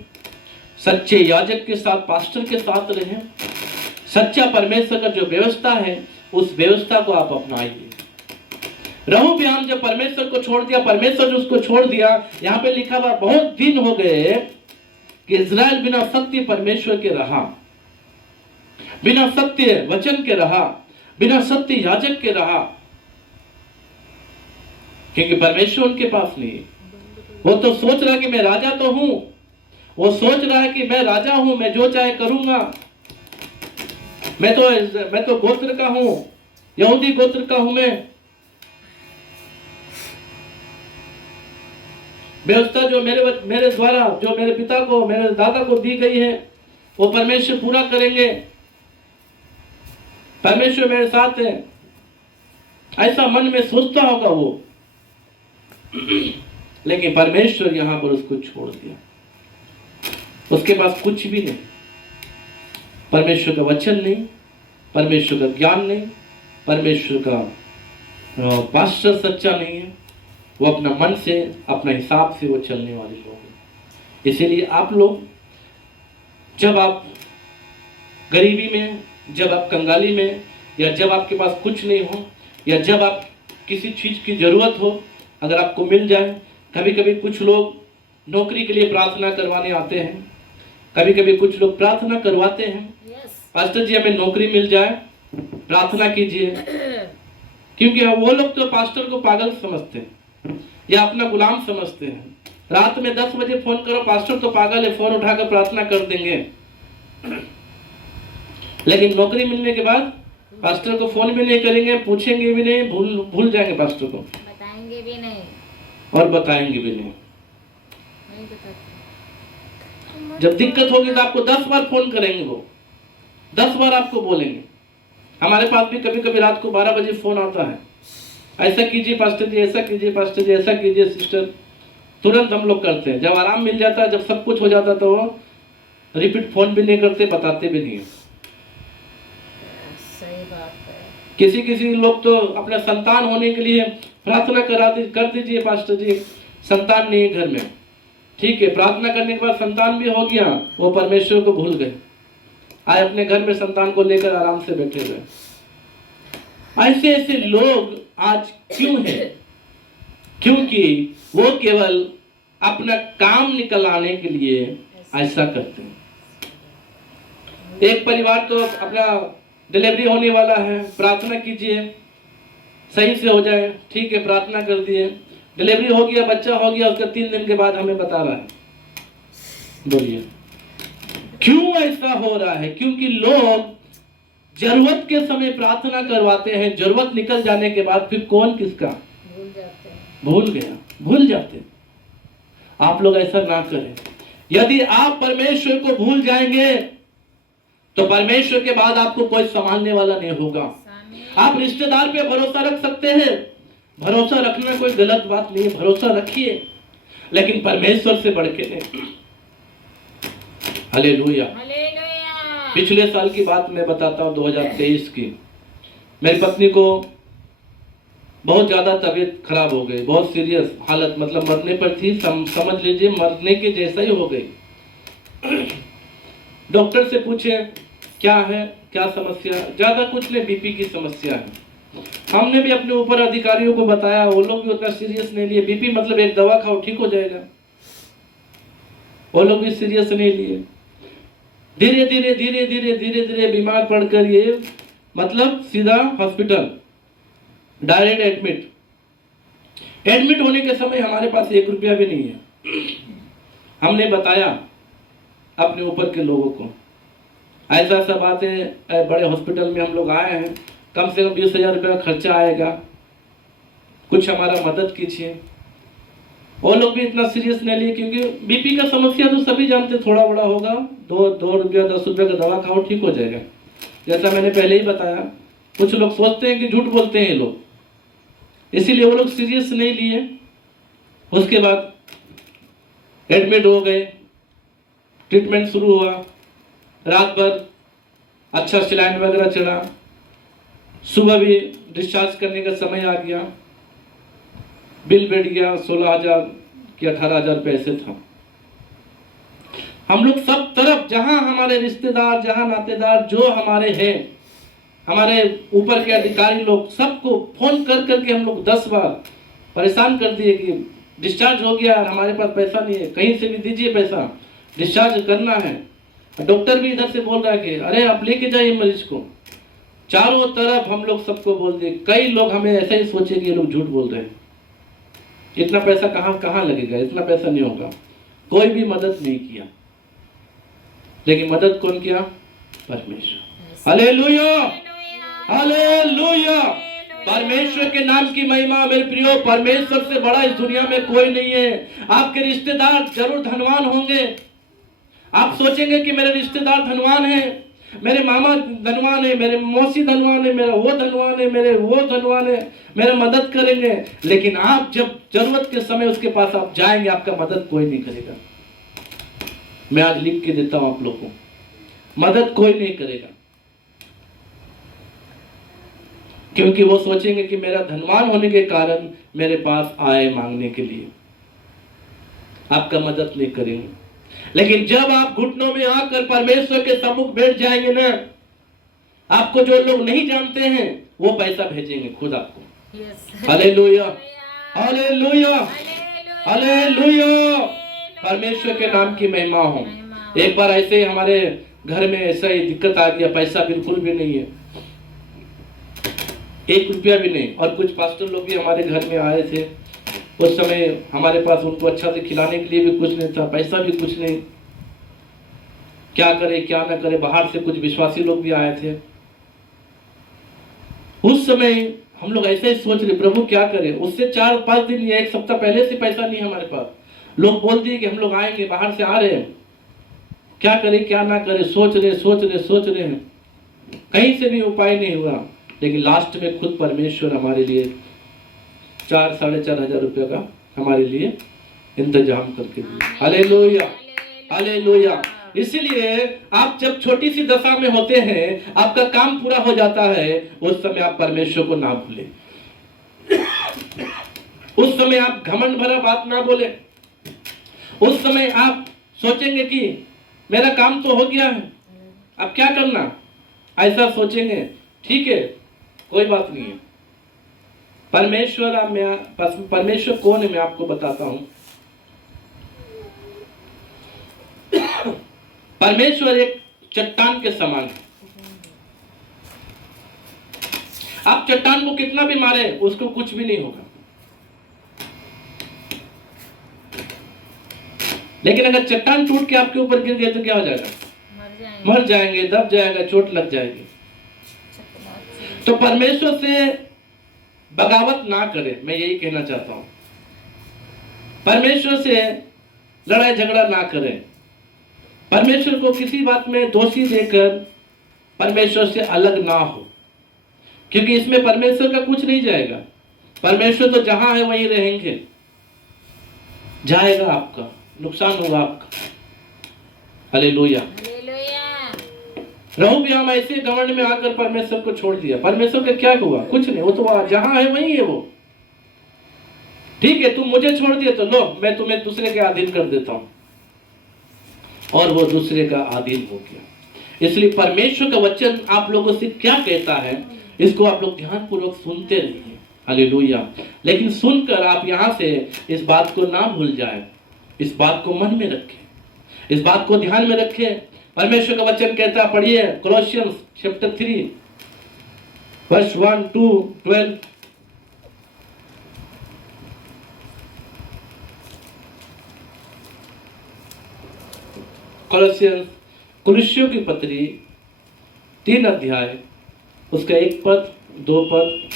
सच्चे याजक के साथ, पास्टर के साथ रहें। सच्चा परमेश्वर का जो व्यवस्था है उस व्यवस्था को आप अपनाइए। रहोबयाम जब परमेश्वर को छोड़ दिया, परमेश्वर ने उसको छोड़ दिया। यहाँ पे लिखा हुआ बहुत दिन हो गए कि इज़राइल बिना सत्य परमेश्वर के रहा, बिना सत्य वचन के रहा, बिना सत्य याजक के रहा, क्योंकि परमेश्वर उनके पास नहीं है। वो तो सोच रहा है कि मैं राजा तो हूं, वो सोच रहा है कि मैं राजा हूं, मैं जो चाहे करूंगा, मैं तो गोत्र का हूं, यहूदी गोत्र का हूं मैं। व्यवस्था जो मेरे द्वारा, जो मेरे पिता को, मेरे दादा को दी गई है, वो परमेश्वर पूरा करेंगे, परमेश्वर मेरे साथ है, ऐसा मन में सोचता होगा वो। लेकिन परमेश्वर यहां पर उसको छोड़ दिया, उसके पास कुछ भी नहीं, परमेश्वर का वचन नहीं, परमेश्वर का ज्ञान नहीं, परमेश्वर का पास्टर सच्चा नहीं है, वो अपना मन से, अपना हिसाब से वो चलने वाले लोग हैं। इसीलिए आप लोग, जब आप गरीबी में, जब आप कंगाली में, या जब आपके पास कुछ नहीं हो, या जब आप किसी चीज की जरूरत हो, अगर आपको मिल जाए, कभी कभी कुछ लोग नौकरी के लिए प्रार्थना करवाने आते हैं, कभी कभी कुछ लोग प्रार्थना करवाते हैं, पास्टर जी हमें नौकरी मिल जाए, प्रार्थना कीजिए। क्योंकि वो लोग तो पास्टर को पागल समझते हैं या अपना गुलाम समझते हैं। रात में 10 बजे फोन करो, पास्टर तो पागल है, फोन उठाकर प्रार्थना कर देंगे। लेकिन नौकरी मिलने के बाद पास्टर को फोन भी नहीं करेंगे, पूछेंगे भी नहीं, भूल जाएंगे पास्टर को, बताएंगे भी नहीं और बताएंगे भी नहीं। जब दिक्कत होगी तो आपको 10 बार फोन करेंगे, वो 10 बार आपको बोलेंगे। हमारे पास भी कभी कभी रात को 12 बजे फोन आता है, ऐसा कीजिए पास्टर जी, ऐसा कीजिए पास्टर जी, ऐसा कीजिए सिस्टर। तुरंत हम लोग करते हैं। जब आराम मिल जाता है, जब सब कुछ हो जाता है, तो वो रिपीट फोन भी नहीं करते, बताते भी नहीं। सही बात है। किसी लोग तो अपना संतान होने के लिए प्रार्थना कर दीजिए पास्टर जी, संतान नहीं है घर में। ठीक है, प्रार्थना करने के बाद संतान भी हो गया, वो परमेश्वर को भूल गए, आए अपने घर में संतान को लेकर आराम से बैठे हुए। ऐसे लोग आज क्यों हैं? क्योंकि वो केवल अपना काम निकल आने के लिए ऐसा करते हैं। एक परिवार तो अपना डिलीवरी होने वाला है, प्रार्थना कीजिए सही से हो जाए। ठीक है, प्रार्थना कर दिए, डिलीवरी हो गया, बच्चा हो गया, उसका 3 दिन के बाद हमें बता रहा है। बोलिए क्यों ऐसा हो रहा है? क्योंकि लोग जरूरत के समय प्रार्थना करवाते हैं, जरूरत निकल जाने के बाद फिर कौन किसका भूल जाते हैं, भूल जाते हैं। आप लोग ऐसा ना करें। यदि आप परमेश्वर को भूल जाएंगे तो परमेश्वर के बाद आपको कोई संभालने वाला नहीं होगा। आप रिश्तेदार पे भरोसा रख सकते हैं, भरोसा रखना कोई गलत बात नहीं है, भरोसा रखिए, लेकिन परमेश्वर से बढ़ के नहीं। हालेलुया। पिछले साल की बात मैं बताता हूँ, 2023 की। मेरी पत्नी को बहुत ज्यादा तबीयत खराब हो गई, बहुत सीरियस हालत, मतलब मरने पर थी, समझ लीजिए मरने के जैसा ही हो गई। डॉक्टर से पूछे क्या है, क्या समस्या? ज्यादा कुछ नहीं, बीपी की समस्या है। हमने भी अपने ऊपर अधिकारियों को बताया, वो लोग भी उतना सीरियस नहीं लिए। बीपी मतलब एक दवा खाओ ठीक हो जाएगा, वो लोग भी सीरियस नहीं लिए। धीरे धीरे बीमार पड़कर ये मतलब सीधा हॉस्पिटल, डायरेक्ट एडमिट होने के समय हमारे पास 1 रुपया भी नहीं है। हमने बताया अपने ऊपर के लोगों को, ऐसा बात है, बड़े हॉस्पिटल में हम लोग आए हैं, कम से कम 20,000 रुपये का खर्चा आएगा, कुछ हमारा मदद कीजिए। वो लोग भी इतना सीरियस नहीं लिए, क्योंकि बीपी का समस्या तो सभी जानते, थोड़ा बड़ा होगा, 2 रुपया 10 रुपये का दवा खाओ ठीक हो जाएगा। जैसा मैंने पहले ही बताया, कुछ लोग सोचते हैं कि झूठ बोलते हैं ये लोग, इसीलिए वो लोग सीरियस नहीं लिए। उसके बाद एडमिट हो गए, ट्रीटमेंट शुरू हुआ, रात भर अच्छा सलाइन वगैरह चढ़ा, सुबह भी डिस्चार्ज करने का समय आ गया, बिल बढ़ गया, 16,000 कि 18,000 पैसे था। हम लोग सब तरफ जहां हमारे रिश्तेदार, जहां नातेदार जो हमारे हैं, हमारे ऊपर के अधिकारी लोग, सबको फोन कर करके हम लोग 10 बार परेशान कर दिए कि डिस्चार्ज हो गया और हमारे पास पैसा नहीं है, कहीं से भी दीजिए पैसा, डिस्चार्ज करना है। डॉक्टर भी इधर से बोल रहा है कि अरे आप लेके जाइए मरीज को। चारों तरफ हम लोग सबको बोल दिए। कई लोग हमें ऐसा ही सोचे कि ये लोग झूठ बोल रहे हैं, इतना पैसा कहाँ लगेगा, इतना पैसा नहीं होगा। कोई भी मदद नहीं किया, लेकिन मदद कौन किया? परमेश्वर। Hallelujah, hallelujah. परमेश्वर के नाम की महिमा। मेरे प्रियो, परमेश्वर से बड़ा इस दुनिया में कोई नहीं है। आपके रिश्तेदार जरूर धनवान होंगे। आप सोचेंगे कि मेरे रिश्तेदार धनवान हैं, मेरे मामा धनवान है, मेरे मौसी धनवान है, मेरा वो धनवान है, मेरे वो धनवान है, मेरा मदद करेंगे। लेकिन आप जब जरूरत के समय उसके पास आप जाएंगे, आपका मदद कोई नहीं करेगा। मैं आज लिख के देता हूं आप लोगों को, मदद कोई नहीं करेगा, क्योंकि वो सोचेंगे कि मेरा धनवान होने के कारण मेरे पास आए मांगने के लिए, आपका मदद नहीं करेंगे। लेकिन जब आप घुटनों में आकर परमेश्वर के सम्मुख बैठ जाएंगे ना, आपको जो लोग नहीं जानते हैं वो पैसा भेजेंगे खुद आपको। Hallelujah, hallelujah, hallelujah. परमेश्वर के नाम की महिमा हो। एक बार ऐसे ही हमारे घर में ऐसा ही दिक्कत आ गया, पैसा बिल्कुल भी नहीं है, 1 रुपया भी नहीं। और कुछ पास्टर लोग भी हमारे घर में आए थे। उस समय हमारे पास उनको अच्छा से खिलाने के लिए भी कुछ नहीं था, पैसा भी कुछ नहीं, क्या करे क्या ना करे। बाहर से कुछ विश्वासी लोग भी आए थे। उस समय हम लोग ऐसे ही सोच रहे, प्रभु क्या करें। उससे 4-5 दिन या 1 सप्ताह पहले से पैसा नहीं हमारे पास। लोग बोल दिए कि हम लोग आएंगे, बाहर से आ रहे हैं, क्या करें क्या ना करें। सोच रहे हैं, कहीं से भी उपाय नहीं हुआ। लेकिन लास्ट में खुद परमेश्वर हमारे लिए 4-4.5 हजार रुपये का हमारे लिए इंतजाम करके दिया। Hallelujah, hallelujah. इसलिए आप जब छोटी सी दशा में होते हैं, आपका काम पूरा हो जाता है, उस समय आप परमेश्वर को ना भूलें। उस समय आप घमंड भरा बात ना बोले। उस समय आप सोचेंगे कि मेरा काम तो हो गया है, अब क्या करना, ऐसा सोचेंगे। ठीक है, कोई बात नहीं है। परमेश्वर कौन है मैं आपको बताता हूं। परमेश्वर एक चट्टान के समान है। आप चट्टान को कितना भी मारे, उसको कुछ भी नहीं होगा। लेकिन अगर चट्टान टूट के आपके ऊपर गिर गया तो क्या हो जाएगा? मर जाएंगे, दब जाएगा, चोट लग जाएगी। तो परमेश्वर से बगावत ना करें, मैं यही कहना चाहता हूं। परमेश्वर से लड़ाई झगड़ा ना करें। परमेश्वर को किसी बात में दोषी देकर परमेश्वर से अलग ना हो, क्योंकि इसमें परमेश्वर का कुछ नहीं जाएगा। परमेश्वर तो जहां है वहीं रहेंगे, जाएगा आपका, नुकसान होगा आपका। हालेलुया। रहोबियाम ऐसे घमंड में आकर परमेश्वर को छोड़ दिया। परमेश्वर का क्या हुआ? कुछ नहीं, वो तो जहां है वहीं है वो। ठीक है, तुम मुझे छोड़ दिए तो लो, मैं तुम्हें दूसरे के अधीन कर देता हूं। और वो दूसरे का अधीन हो गया। इसलिए परमेश्वर का वचन आप लोगों से क्या कहता है, इसको आप लोग ध्यानपूर्वक सुनते रहिए। हालेलुया। लेकिन सुनकर आप यहां से इस बात को ना भूल जाए, इस बात को मन में रखें, इस बात को ध्यान में रखें। परमेश्वर का वचन कहता, पढ़िए कोलोसियंस चैप्टर 3 वर्स 1 to 12। कुलुस्सियों की पत्री 3 अध्याय, उसका 1 पद 2 पद।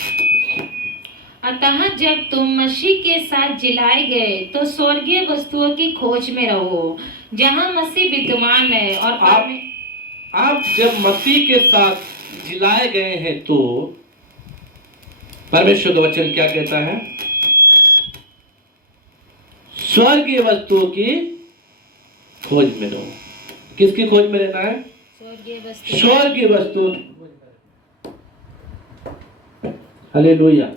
अतः जब तुम मसीह के साथ जिलाए गए तो स्वर्गीय वस्तुओं की खोज में रहो, जहां मसीह विद्यमान है। और आप जब मसीह के साथ जिलाए गए हैं तो परमेश्वर का वचन क्या कहता है? स्वर्गीय वस्तुओं की खोज में रहो। किसकी खोज में रहना है? स्वर्गीय वस्तु। हालेलुया।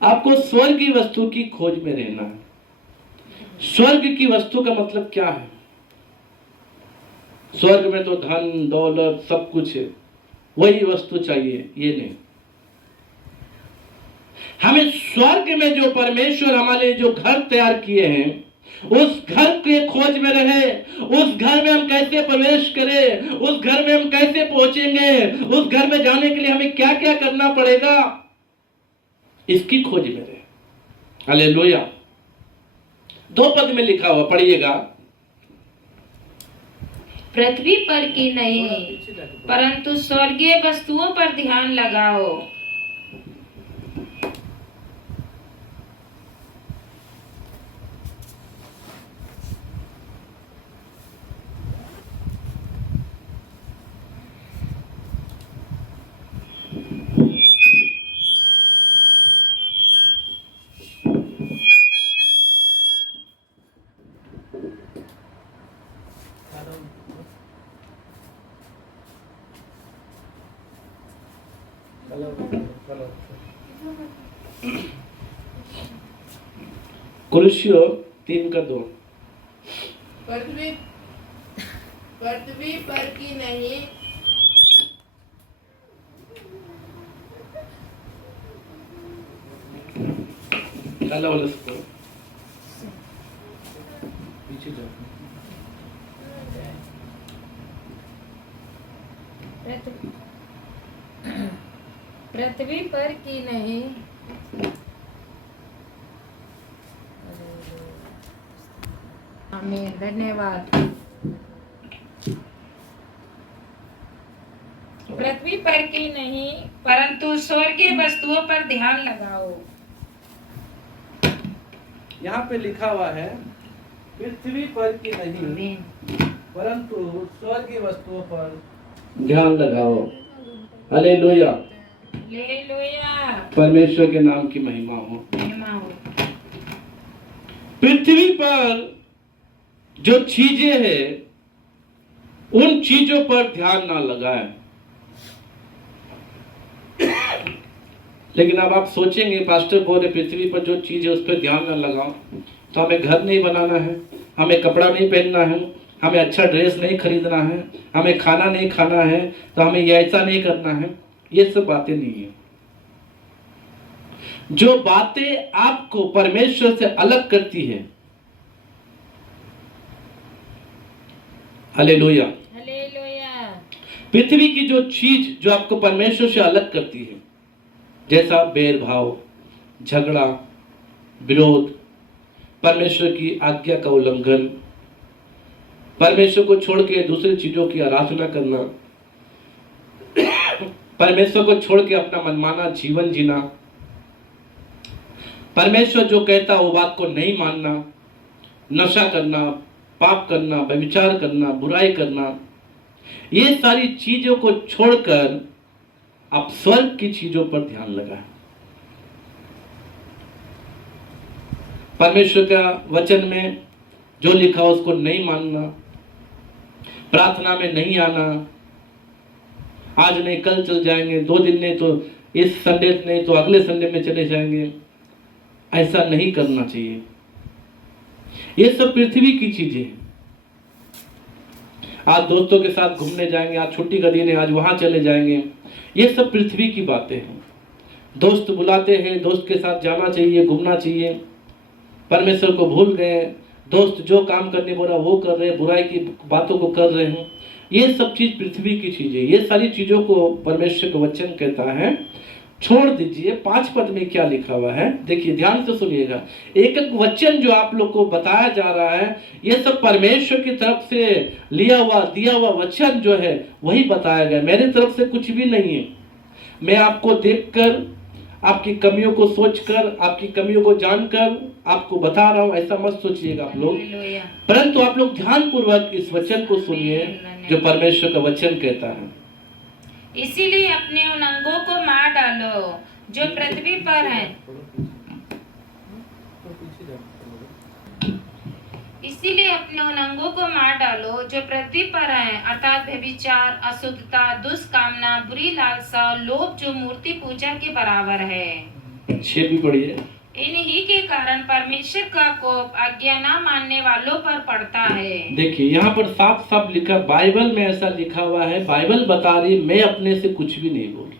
आपको स्वर्गीय वस्तु की खोज में रहना है। स्वर्ग की वस्तु का मतलब क्या है? स्वर्ग में तो धन दौलत सब कुछ है, वही वस्तु चाहिए ये नहीं। हमें स्वर्ग में जो परमेश्वर हमारे जो घर तैयार किए हैं उस घर के खोज में रहे। उस घर में हम कैसे प्रवेश करें, उस घर में हम कैसे पहुंचेंगे, उस घर में जाने के लिए हमें क्या क्या करना पड़ेगा, इसकी खोज में रहे। हालेलुया। 2 पद में लिखा हुआ, पढ़िएगा। पृथ्वी पर की नहीं परंतु स्वर्गीय वस्तुओं पर ध्यान लगाओ। कुलुस्सियों 3:2। पृथ्वी पर की नहीं पीछे जाओ। पृथ्वी पर की नहीं आमीन। धन्यवाद। पृथ्वी पर की नहीं परंतु स्वर्गीय वस्तुओं पर ध्यान लगाओ। यहाँ पे लिखा हुआ है पृथ्वी पर की नहीं आमीन। परंतु स्वर्गीय वस्तुओं पर ध्यान लगाओ। हालेलुया। हालेलुया। परमेश्वर के नाम की महिमा हो। महिमा हो। पृथ्वी पर जो चीजें हैं उन चीजों पर ध्यान ना लगाएं। लेकिन अब आप सोचेंगे पास्टर बोल रहे पृथ्वी पर जो चीज है उस पर ध्यान ना लगाओ, तो हमें घर नहीं बनाना है, हमें कपड़ा नहीं पहनना है, हमें अच्छा ड्रेस नहीं खरीदना है, हमें खाना नहीं खाना है, तो हमें ये ऐसा नहीं करना है। ये सब बातें नहीं है। जो बातें आपको परमेश्वर से अलग करती है, हालेलुया, हालेलुया। पृथ्वी की जो चीज जो आपको परमेश्वर से अलग करती है, जैसा भेदभाव, झगड़ा, विरोध, परमेश्वर की आज्ञा का उल्लंघन, परमेश्वर को छोड़ के दूसरी चीजों की आराधना करना, परमेश्वर को छोड़ के अपना मनमाना जीवन जीना, परमेश्वर जो कहता वो बात को नहीं मानना, नशा करना, पाप करना, व्यभिचार करना, बुराई करना, ये सारी चीजों को छोड़कर आप स्वर्ग की चीजों पर ध्यान लगाएं। परमेश्वर का वचन में जो लिखा उसको नहीं मानना, प्रार्थना में नहीं आना, आज नहीं कल चल जाएंगे, 2 दिन नहीं तो इस संडे नहीं तो अगले संडे में चले जाएंगे, ऐसा नहीं करना चाहिए। ये सब पृथ्वी की चीजें हैं। आज दोस्तों के साथ घूमने जाएंगे, आज छुट्टी का दिन है, आज वहां चले जाएंगे, ये सब पृथ्वी की बातें हैं। दोस्त बुलाते हैं, दोस्त के साथ जाना चाहिए, घूमना चाहिए, परमेश्वर को भूल गए, दोस्त जो काम करने बोला वो कर रहे हैं, बुराई की बातों को कर रहे हैं, ये सब चीज पृथ्वी की चीजें। ये सारी चीजों को परमेश्वर का वचन कहता है छोड़ दीजिए। 5 पद में क्या लिखा हुआ है देखिए, ध्यान से सुनिएगा। एक एक वचन जो आप लोग को बताया जा रहा है, ये सब परमेश्वर की तरफ से लिया हुआ दिया हुआ वचन जो है वही बताया गया, मेरी तरफ से कुछ भी नहीं है। मैं आपको देखकर, आपकी कमियों को सोचकर, आपकी कमियों को जानकर आपको बता रहा हूं, ऐसा मत सोचिएगा आप लोग। परंतु आप लोग ध्यान पूर्वक इस वचन को सुनिए जो परमेश्वर का वचन कहता है। इसीलिए अपने उन अंगों को मार डालो जो पृथ्वी पर है, इसीलिए अपने उन अंगों को मार डालो जो पृथ्वी पर है, अर्थात व्यभिचार, अशुद्धता, दुष्कामना, बुरी लालसा, लोभ, जो मूर्ति पूजा के बराबर है। 6 भी पढ़िए। इन्हीं के कारण परमेश्वर का कोप आज्ञा न मानने वालों पर पड़ता है। देखिए यहाँ पर साफ साफ लिखा, बाइबल में ऐसा लिखा हुआ है, बाइबल बता रही मैं अपने से कुछ भी नहीं बोल।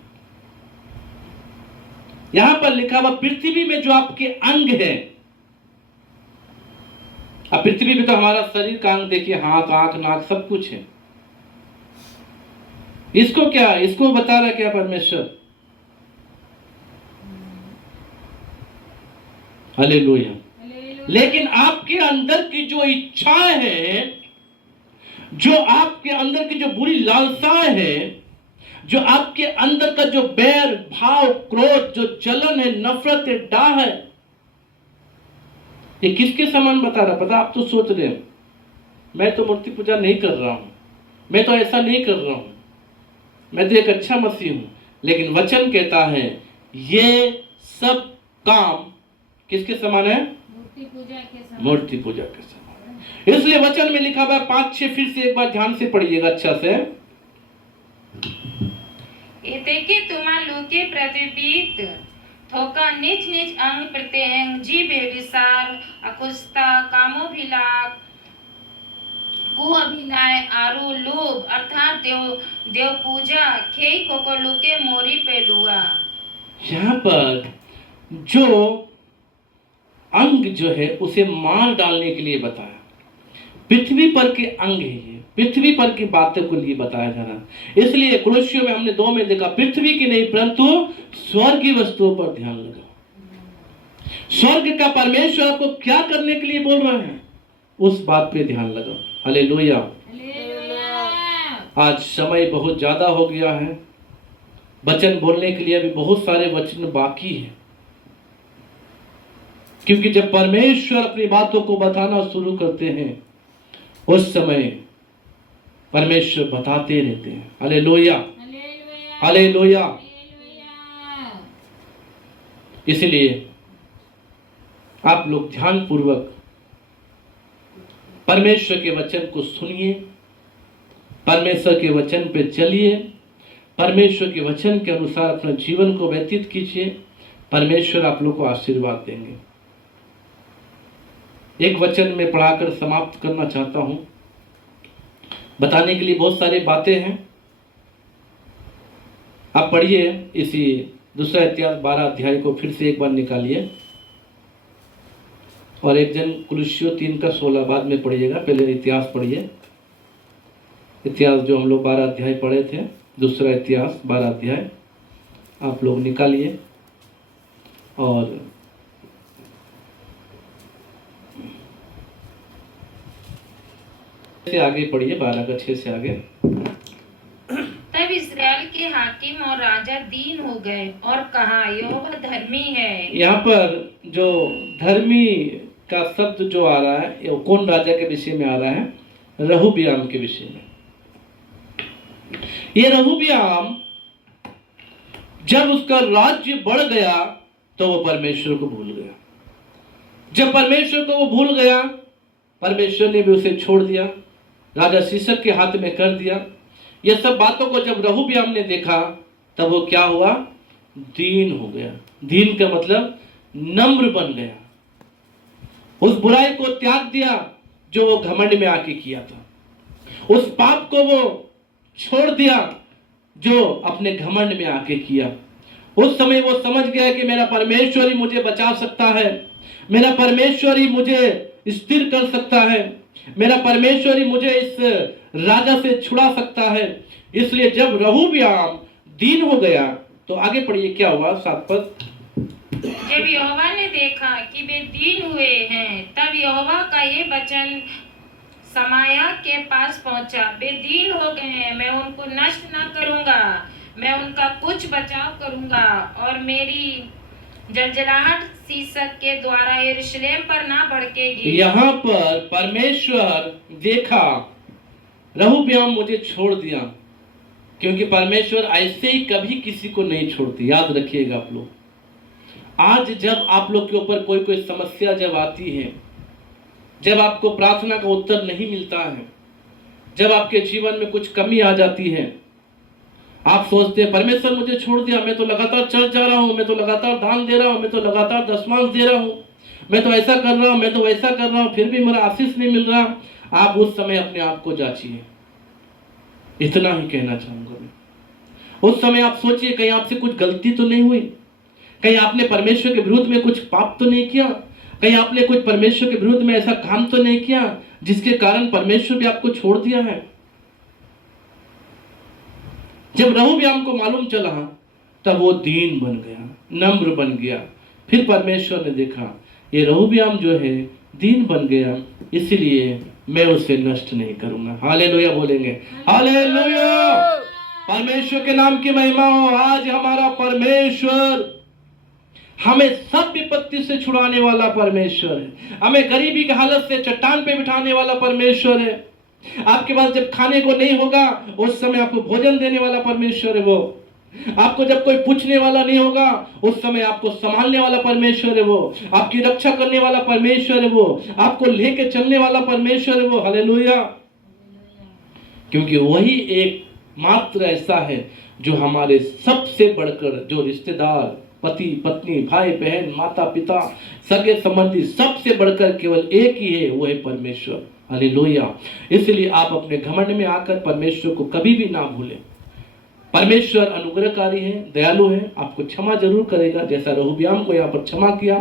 यहाँ पर लिखा हुआ पृथ्वी में जो आपके अंग है, अब पृथ्वी में तो हमारा शरीर का अंग देखिए, हाथ, आंख, नाक सब कुछ है। इसको क्या, इसको बता रहा क्या परमेश्वर? हालेलुया। लेकिन आपके अंदर की जो इच्छाएं है, जो आपके अंदर की जो बुरी लालसाएं है, जो आपके अंदर का जो बैर भाव, क्रोध, जो जलन है, नफरत है, डाह है, ये किसके समान बता रहा? पता, आप तो सोच रहे हैं मैं तो मूर्ति पूजा नहीं कर रहा हूं, मैं तो ऐसा नहीं कर रहा हूं, मैं तो एक अच्छा मसीह हूं। लेकिन वचन कहता है ये सब काम किसके समान है? मूर्ति पूजा के समान। मूर्ति पूजा के समान। इसलिए वचन में लिखा हुआ 5-6 फिर से एक बार ध्यान से पढ़िएगा अच्छा से। एतेके तुमा लोके प्रतिबित थोका नीच नीच अंग प्रत्यंग जीव बेविसार अकुस्ता कामोभिलाप कुअभिलाय आरु लोभ अर्थात देव पूजा खेई कोको लोके मोरी पेलुआ। यहाँ पर जो अंग जो है उसे मार डालने के लिए बताया। पृथ्वी पर के अंग है ये, पृथ्वी पर की बातों को लिए बताया जा रहा। इसलिए कुलस्सियों में हमने 2 में देखा, पृथ्वी की नहीं परंतु स्वर्ग की वस्तुओं पर ध्यान लगाओ। स्वर्ग का परमेश्वर आपको क्या करने के लिए बोल रहे हैं, उस बात पे ध्यान लगाओ। हालेलुया। आज समय बहुत ज्यादा हो गया है, वचन बोलने के लिए अभी बहुत सारे वचन बाकी हैं, क्योंकि जब परमेश्वर अपनी बातों को बताना शुरू करते हैं उस समय परमेश्वर बताते रहते हैं। Hallelujah, hallelujah. इसलिए आप लोग ध्यान पूर्वक परमेश्वर के वचन को सुनिए, परमेश्वर के वचन पे चलिए, परमेश्वर के वचन के अनुसार अपना जीवन को व्यतीत कीजिए। परमेश्वर आप लोग को आशीर्वाद देंगे। एक वचन में पढ़ाकर समाप्त करना चाहता हूं। बताने के लिए बहुत सारी बातें हैं, आप पढ़िए इसी 2 इतिहास 12 अध्याय को फिर से एक बार निकालिए, और एक जन कुलस्सियों 3:16 बाद में पढ़िएगा। पहले इतिहास पढ़िए, इतिहास जो हम लोग 12 अध्याय पढ़े थे, 2 इतिहास 12 अध्याय आप लोग निकालिए और से आगे पढ़िए, 12 का 6 से आगे। तब इस्राएल के हाकिम और राजा दीन हो गए और कहा यहोवा धर्मी है। यहाँ पर जो धर्मी का शब्द जो आ रहा है, ये कौन राजा के विषय में आ रहा है? रहूबियाम के विषय में। ये रहूबियाम जब उसका राज्य बढ़ गया तो वो परमेश्वर को भूल गया। जब परमेश्वर को वो भूल गया, परमेश्वर ने भी उसे छोड़ दिया, राजा शीशक के हाथ में कर दिया। ये सब बातों को जब रहूबियाम ने देखा तब वो क्या हुआ? दीन हो गया। दीन का मतलब नम्र बन गया। उस बुराई को त्याग दिया जो वो घमंड में आके किया था। उस पाप को वो छोड़ दिया जो अपने घमंड में आके किया। उस समय वो समझ गया कि मेरा परमेश्वर ही मुझे बचा सकता है, मेरा परमेश्वर ही मुझे स्थिर कर सकता है, मेरा परमेश्वर ही मुझे इस राजा से छुड़ा सकता है। इसलिए जब रहूबियाम दीन हो गया तो आगे पढ़िए क्या हुआ? 7 पद। जब यहोवा ने देखा कि वे दीन हुए हैं, तब यहोवा का ये वचन समाया के पास पहुंचा, वे दीन हो गए हैं, मैं उनको नष्ट न करूंगा, मैं उनका कुछ बचाव करूंगा और मेरी जलजलाहट शीशक के द्वारा यरूशलेम पर ना भड़केगी। यहाँ पर परमेश्वर देखा रहूबियाम मुझे छोड़ दिया, क्योंकि परमेश्वर ऐसे ही कभी किसी को नहीं छोड़ते, याद रखिएगा आप लोग। आज जब आप लोग के ऊपर कोई कोई समस्या जब आती है, जब आपको प्रार्थना का उत्तर नहीं मिलता है, जब आपके जीवन में कुछ कमी आ जाती है, आप सोचते हैं परमेश्वर मुझे छोड़ दिया, मैं तो लगातार चर्च जा रहा हूं, मैं तो लगातार दान दे रहा हूं, मैं तो लगातार दशमांश दे रहा हूं, मैं तो ऐसा कर रहा हूं, मैं तो वैसा कर रहा हूं, फिर भी मेरा आशीष नहीं मिल रहा। आप उस समय अपने आप को जांचिए, इतना ही कहना चाहूंगा मैं। उस समय आप सोचिए कहीं आपसे कुछ गलती तो नहीं हुई, कहीं आपने परमेश्वर के विरुद्ध में कुछ पाप तो नहीं किया, कहीं आपने कुछ परमेश्वर के विरुद्ध में ऐसा काम तो नहीं किया जिसके कारण परमेश्वर भी आपको छोड़ दिया है। जब रहोब्याम को मालूम चला तब वो दीन बन गया, नम्र बन गया। फिर परमेश्वर ने देखा ये रहोब्याम जो है दीन बन गया, इसलिए मैं उसे नष्ट नहीं करूंगा। हालेलुया बोलेंगे, हालेलुया। परमेश्वर के नाम की महिमा हो। आज हमारा परमेश्वर हमें सब विपत्ति से छुड़ाने वाला परमेश्वर है, हमें गरीबी की हालत से चट्टान पे बिठाने वाला परमेश्वर है। आपके पास जब खाने को नहीं होगा उस समय आपको भोजन देने वाला परमेश्वर है वो। आपको जब कोई पूछने वाला नहीं होगा उस समय आपको संभालने वाला परमेश्वर है वो। आपकी रक्षा करने वाला परमेश्वर है वो। आपको लेके चलने वाला परमेश्वर है वो। हालेलुया। क्योंकि वही एक मात्र ऐसा है जो हमारे सबसे बढ़कर, जो रिश्तेदार, पति पत्नी, भाई बहन, माता पिता, सगे संबंधी, सबसे बढ़कर केवल एक ही है, वो है परमेश्वर। हालेलुया। इसलिए आप अपने घमंड में आकर परमेश्वर को कभी भी ना भूलें। परमेश्वर अनुग्रहकारी है, दयालु है, आपको क्षमा जरूर करेगा। जैसा रहोब्याम को यहाँ पर क्षमा किया,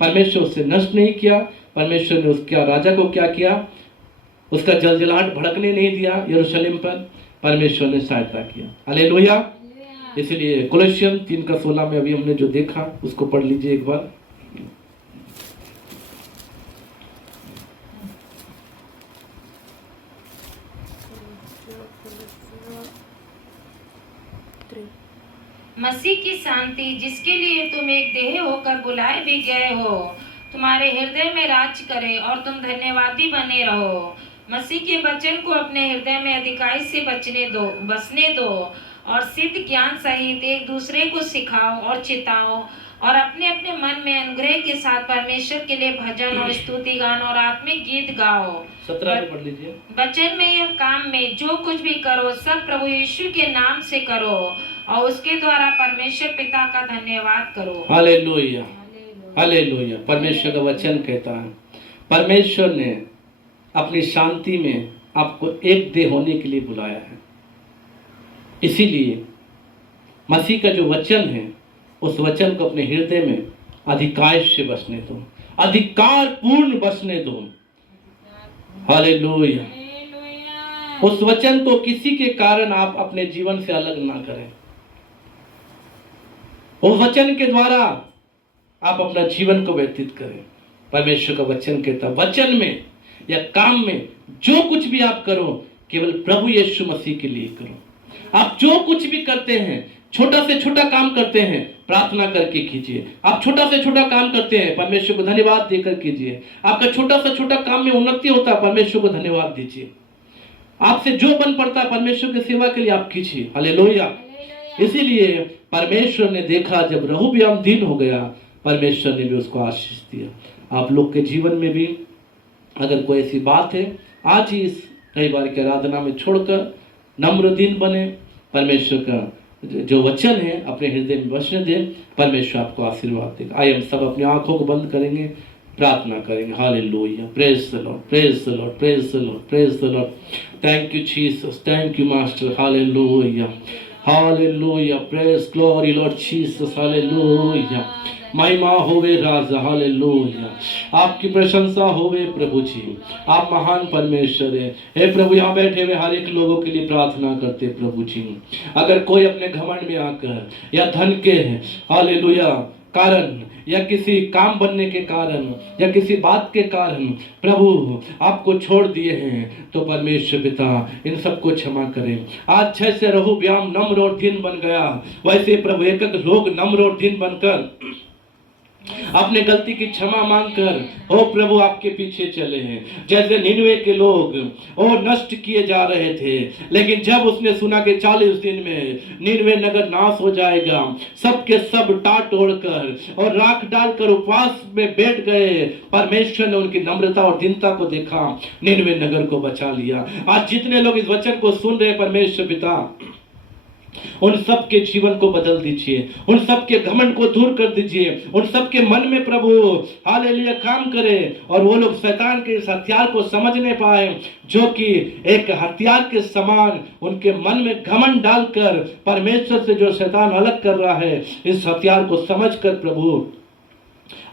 परमेश्वर उससे नष्ट नहीं किया। परमेश्वर ने उसके राजा को क्या किया, उसका जलजलाहट भड़कने नहीं दिया यरूशलेम पर, परमेश्वर ने सहायता किया। हालेलुया। इसलिए कोलोसियन 3:16 में अभी हमने जो देखा उसको पढ़ लीजिए एक बार। मसीह की शांति, जिसके लिए तुम एक देह होकर बुलाए भी गए हो, तुम्हारे हृदय में राज करे और तुम धन्यवादी बने रहो। मसीह के वचन को अपने हृदय में अधिकाई से बसने दो और सिद्ध ज्ञान सहित एक दूसरे को सिखाओ और चिताओ, और अपने अपने मन में अनुग्रह के साथ परमेश्वर के लिए भजन और स्तुति गान और आत्मिक गीत गाओ। 17 में पढ़ लीजिए। वचन में या काम में जो कुछ भी करो सब प्रभु यीशु के नाम से करो और उसके द्वारा परमेश्वर पिता का धन्यवाद करो। Hallelujah, hallelujah. परमेश्वर का वचन कहता है परमेश्वर ने अपनी शांति में आपको एक देह होने के लिए बुलाया है। इसीलिए मसीह का जो वचन है उस वचन को अपने हृदय में अधिकार से बसने दो, अधिकार पूर्ण बसने दो। हालेलुया। उस वचन को किसी के कारण आप अपने जीवन से अलग ना करें। उस वचन के द्वारा आप अपना जीवन को व्यतीत करें। परमेश्वर का वचन कहता, वचन में या काम में जो कुछ भी आप करो केवल प्रभु यीशु मसीह के लिए करो। आप जो कुछ भी करते हैं, छोटा से छोटा काम करते हैं, प्रार्थना करके कीजिए। आप छोटा से छोटा काम करते हैं, परमेश्वर को धन्यवाद देकर कीजिए। आपका छोटा से छोटा काम में उन्नति होता है, परमेश्वर को धन्यवाद दीजिए। आपसे जो बन पड़ता है परमेश्वर की सेवा के लिए आप कीजिए। हालेलुया। इसीलिए परमेश्वर ने देखा जब रहोब्याम दीन हो गया, परमेश्वर ने भी उसको आशीष दिया। आप लोग के जीवन में भी अगर कोई ऐसी बात है, आज ही इस रविवार की आराधना में छोड़कर नम्र दीन बने, परमेश्वर का जो वचन है अपने हृदय में बसने दें, परमेश्वर आपको आशीर्वाद देगा। आइए हम सब अपनी आंखों को बंद करेंगे, प्रार्थना करेंगे। Hallelujah. Praise the Lord, praise the Lord, praise the Lord, praise the Lord. Thank you Jesus, thank you master. Hallelujah, hallelujah. Praise glory Lord Jesus. Hallelujah. महिमा होवे राजा। हालेलुया। आपकी प्रशंसा होवे प्रभु जी, आप महान परमेश्वर है। हे प्रभु, यहाँ बैठे हुए हर एक लोगों के लिए प्रार्थना करते प्रभु जी। अगर कोई अपने घमंड में आकर या धन के हालेलुया कारण या किसी काम बनने के कारण या किसी बात के कारण प्रभु आपको छोड़ दिए हैं, तो परमेश्वर पिता इन सबको क्षमा करें। आज जैसे रहोब्याम नम्र और दीन बन गया, वैसे प्रभु एक एक लोग नम्र और दीन बनकर अपने गलती की क्षमा मांगकर ओ प्रभु आपके पीछे चले हैं। जैसे निनवे के लोग और नष्ट किए जा रहे थे, लेकिन जब उसने सुना कि 40 दिन में निनवे नगर नाश हो जाएगा, सबके सब टाट तोड़कर और राख डालकर उपवास में बैठ गए। परमेश्वर ने उनकी नम्रता और दीनता को देखा, निनवे नगर को बचा लिया। आज जितने लोग इस वचन को सुन रहे, परमेश्वर पिता उन सब के जीवन को बदल दीजिए, उन सब के घमंड को दूर कर दीजिए, उन सब के मन में प्रभु हालेलुया काम करे और वो लोग शैतान के इस हथियार को समझने पाए, जो कि एक हथियार के समान उनके मन में घमंड डालकर परमेश्वर से जो शैतान अलग कर रहा है, इस हथियार को समझकर प्रभु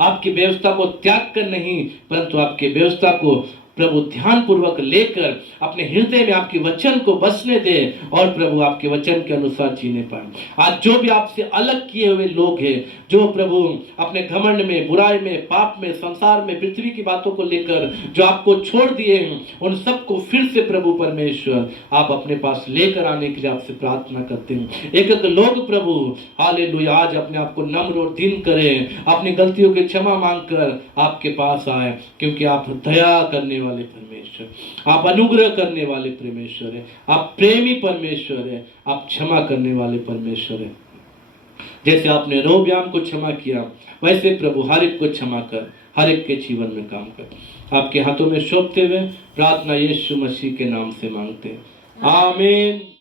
आपकी व्यवस्था को त्याग कर नहीं, परंतु आपकी व्यवस्था को प्रभु ध्यान पूर्वक लेकर अपने हृदय में आपके वचन को बसने दे और प्रभु आपके वचन के अनुसार जीने पाए। आज जो भी आपसे अलग किए हुए लोग हैं, जो प्रभु अपने घमंड में, बुराई में, पाप में, संसार में, पृथ्वी की बातों को लेकर जो आपको छोड़ दिए हैं, उन सबको फिर से प्रभु परमेश्वर आप अपने पास लेकर आने के लिए आपसे प्रार्थना करते हैं। एक एक लोग प्रभु हालेलुया आज अपने आप को नम्र और दीन करें, अपनी गलतियों की क्षमा मांगकर आपके पास आए, क्योंकि आप दया करने वाले परमेश्वर, आप अनुग्रह करने वाले परमेश्वर है, आप प्रेमी परमेश्वर है, आप क्षमा करने वाले परमेश्वर है। जैसे आपने रोब्याम को क्षमा किया, वैसे प्रभु हर एक को क्षमा कर, हर एक के जीवन में काम कर। आपके हाथों में सौंपते हुए प्रार्थना यीशु मसीह के नाम से मांगते हैं, आमीन।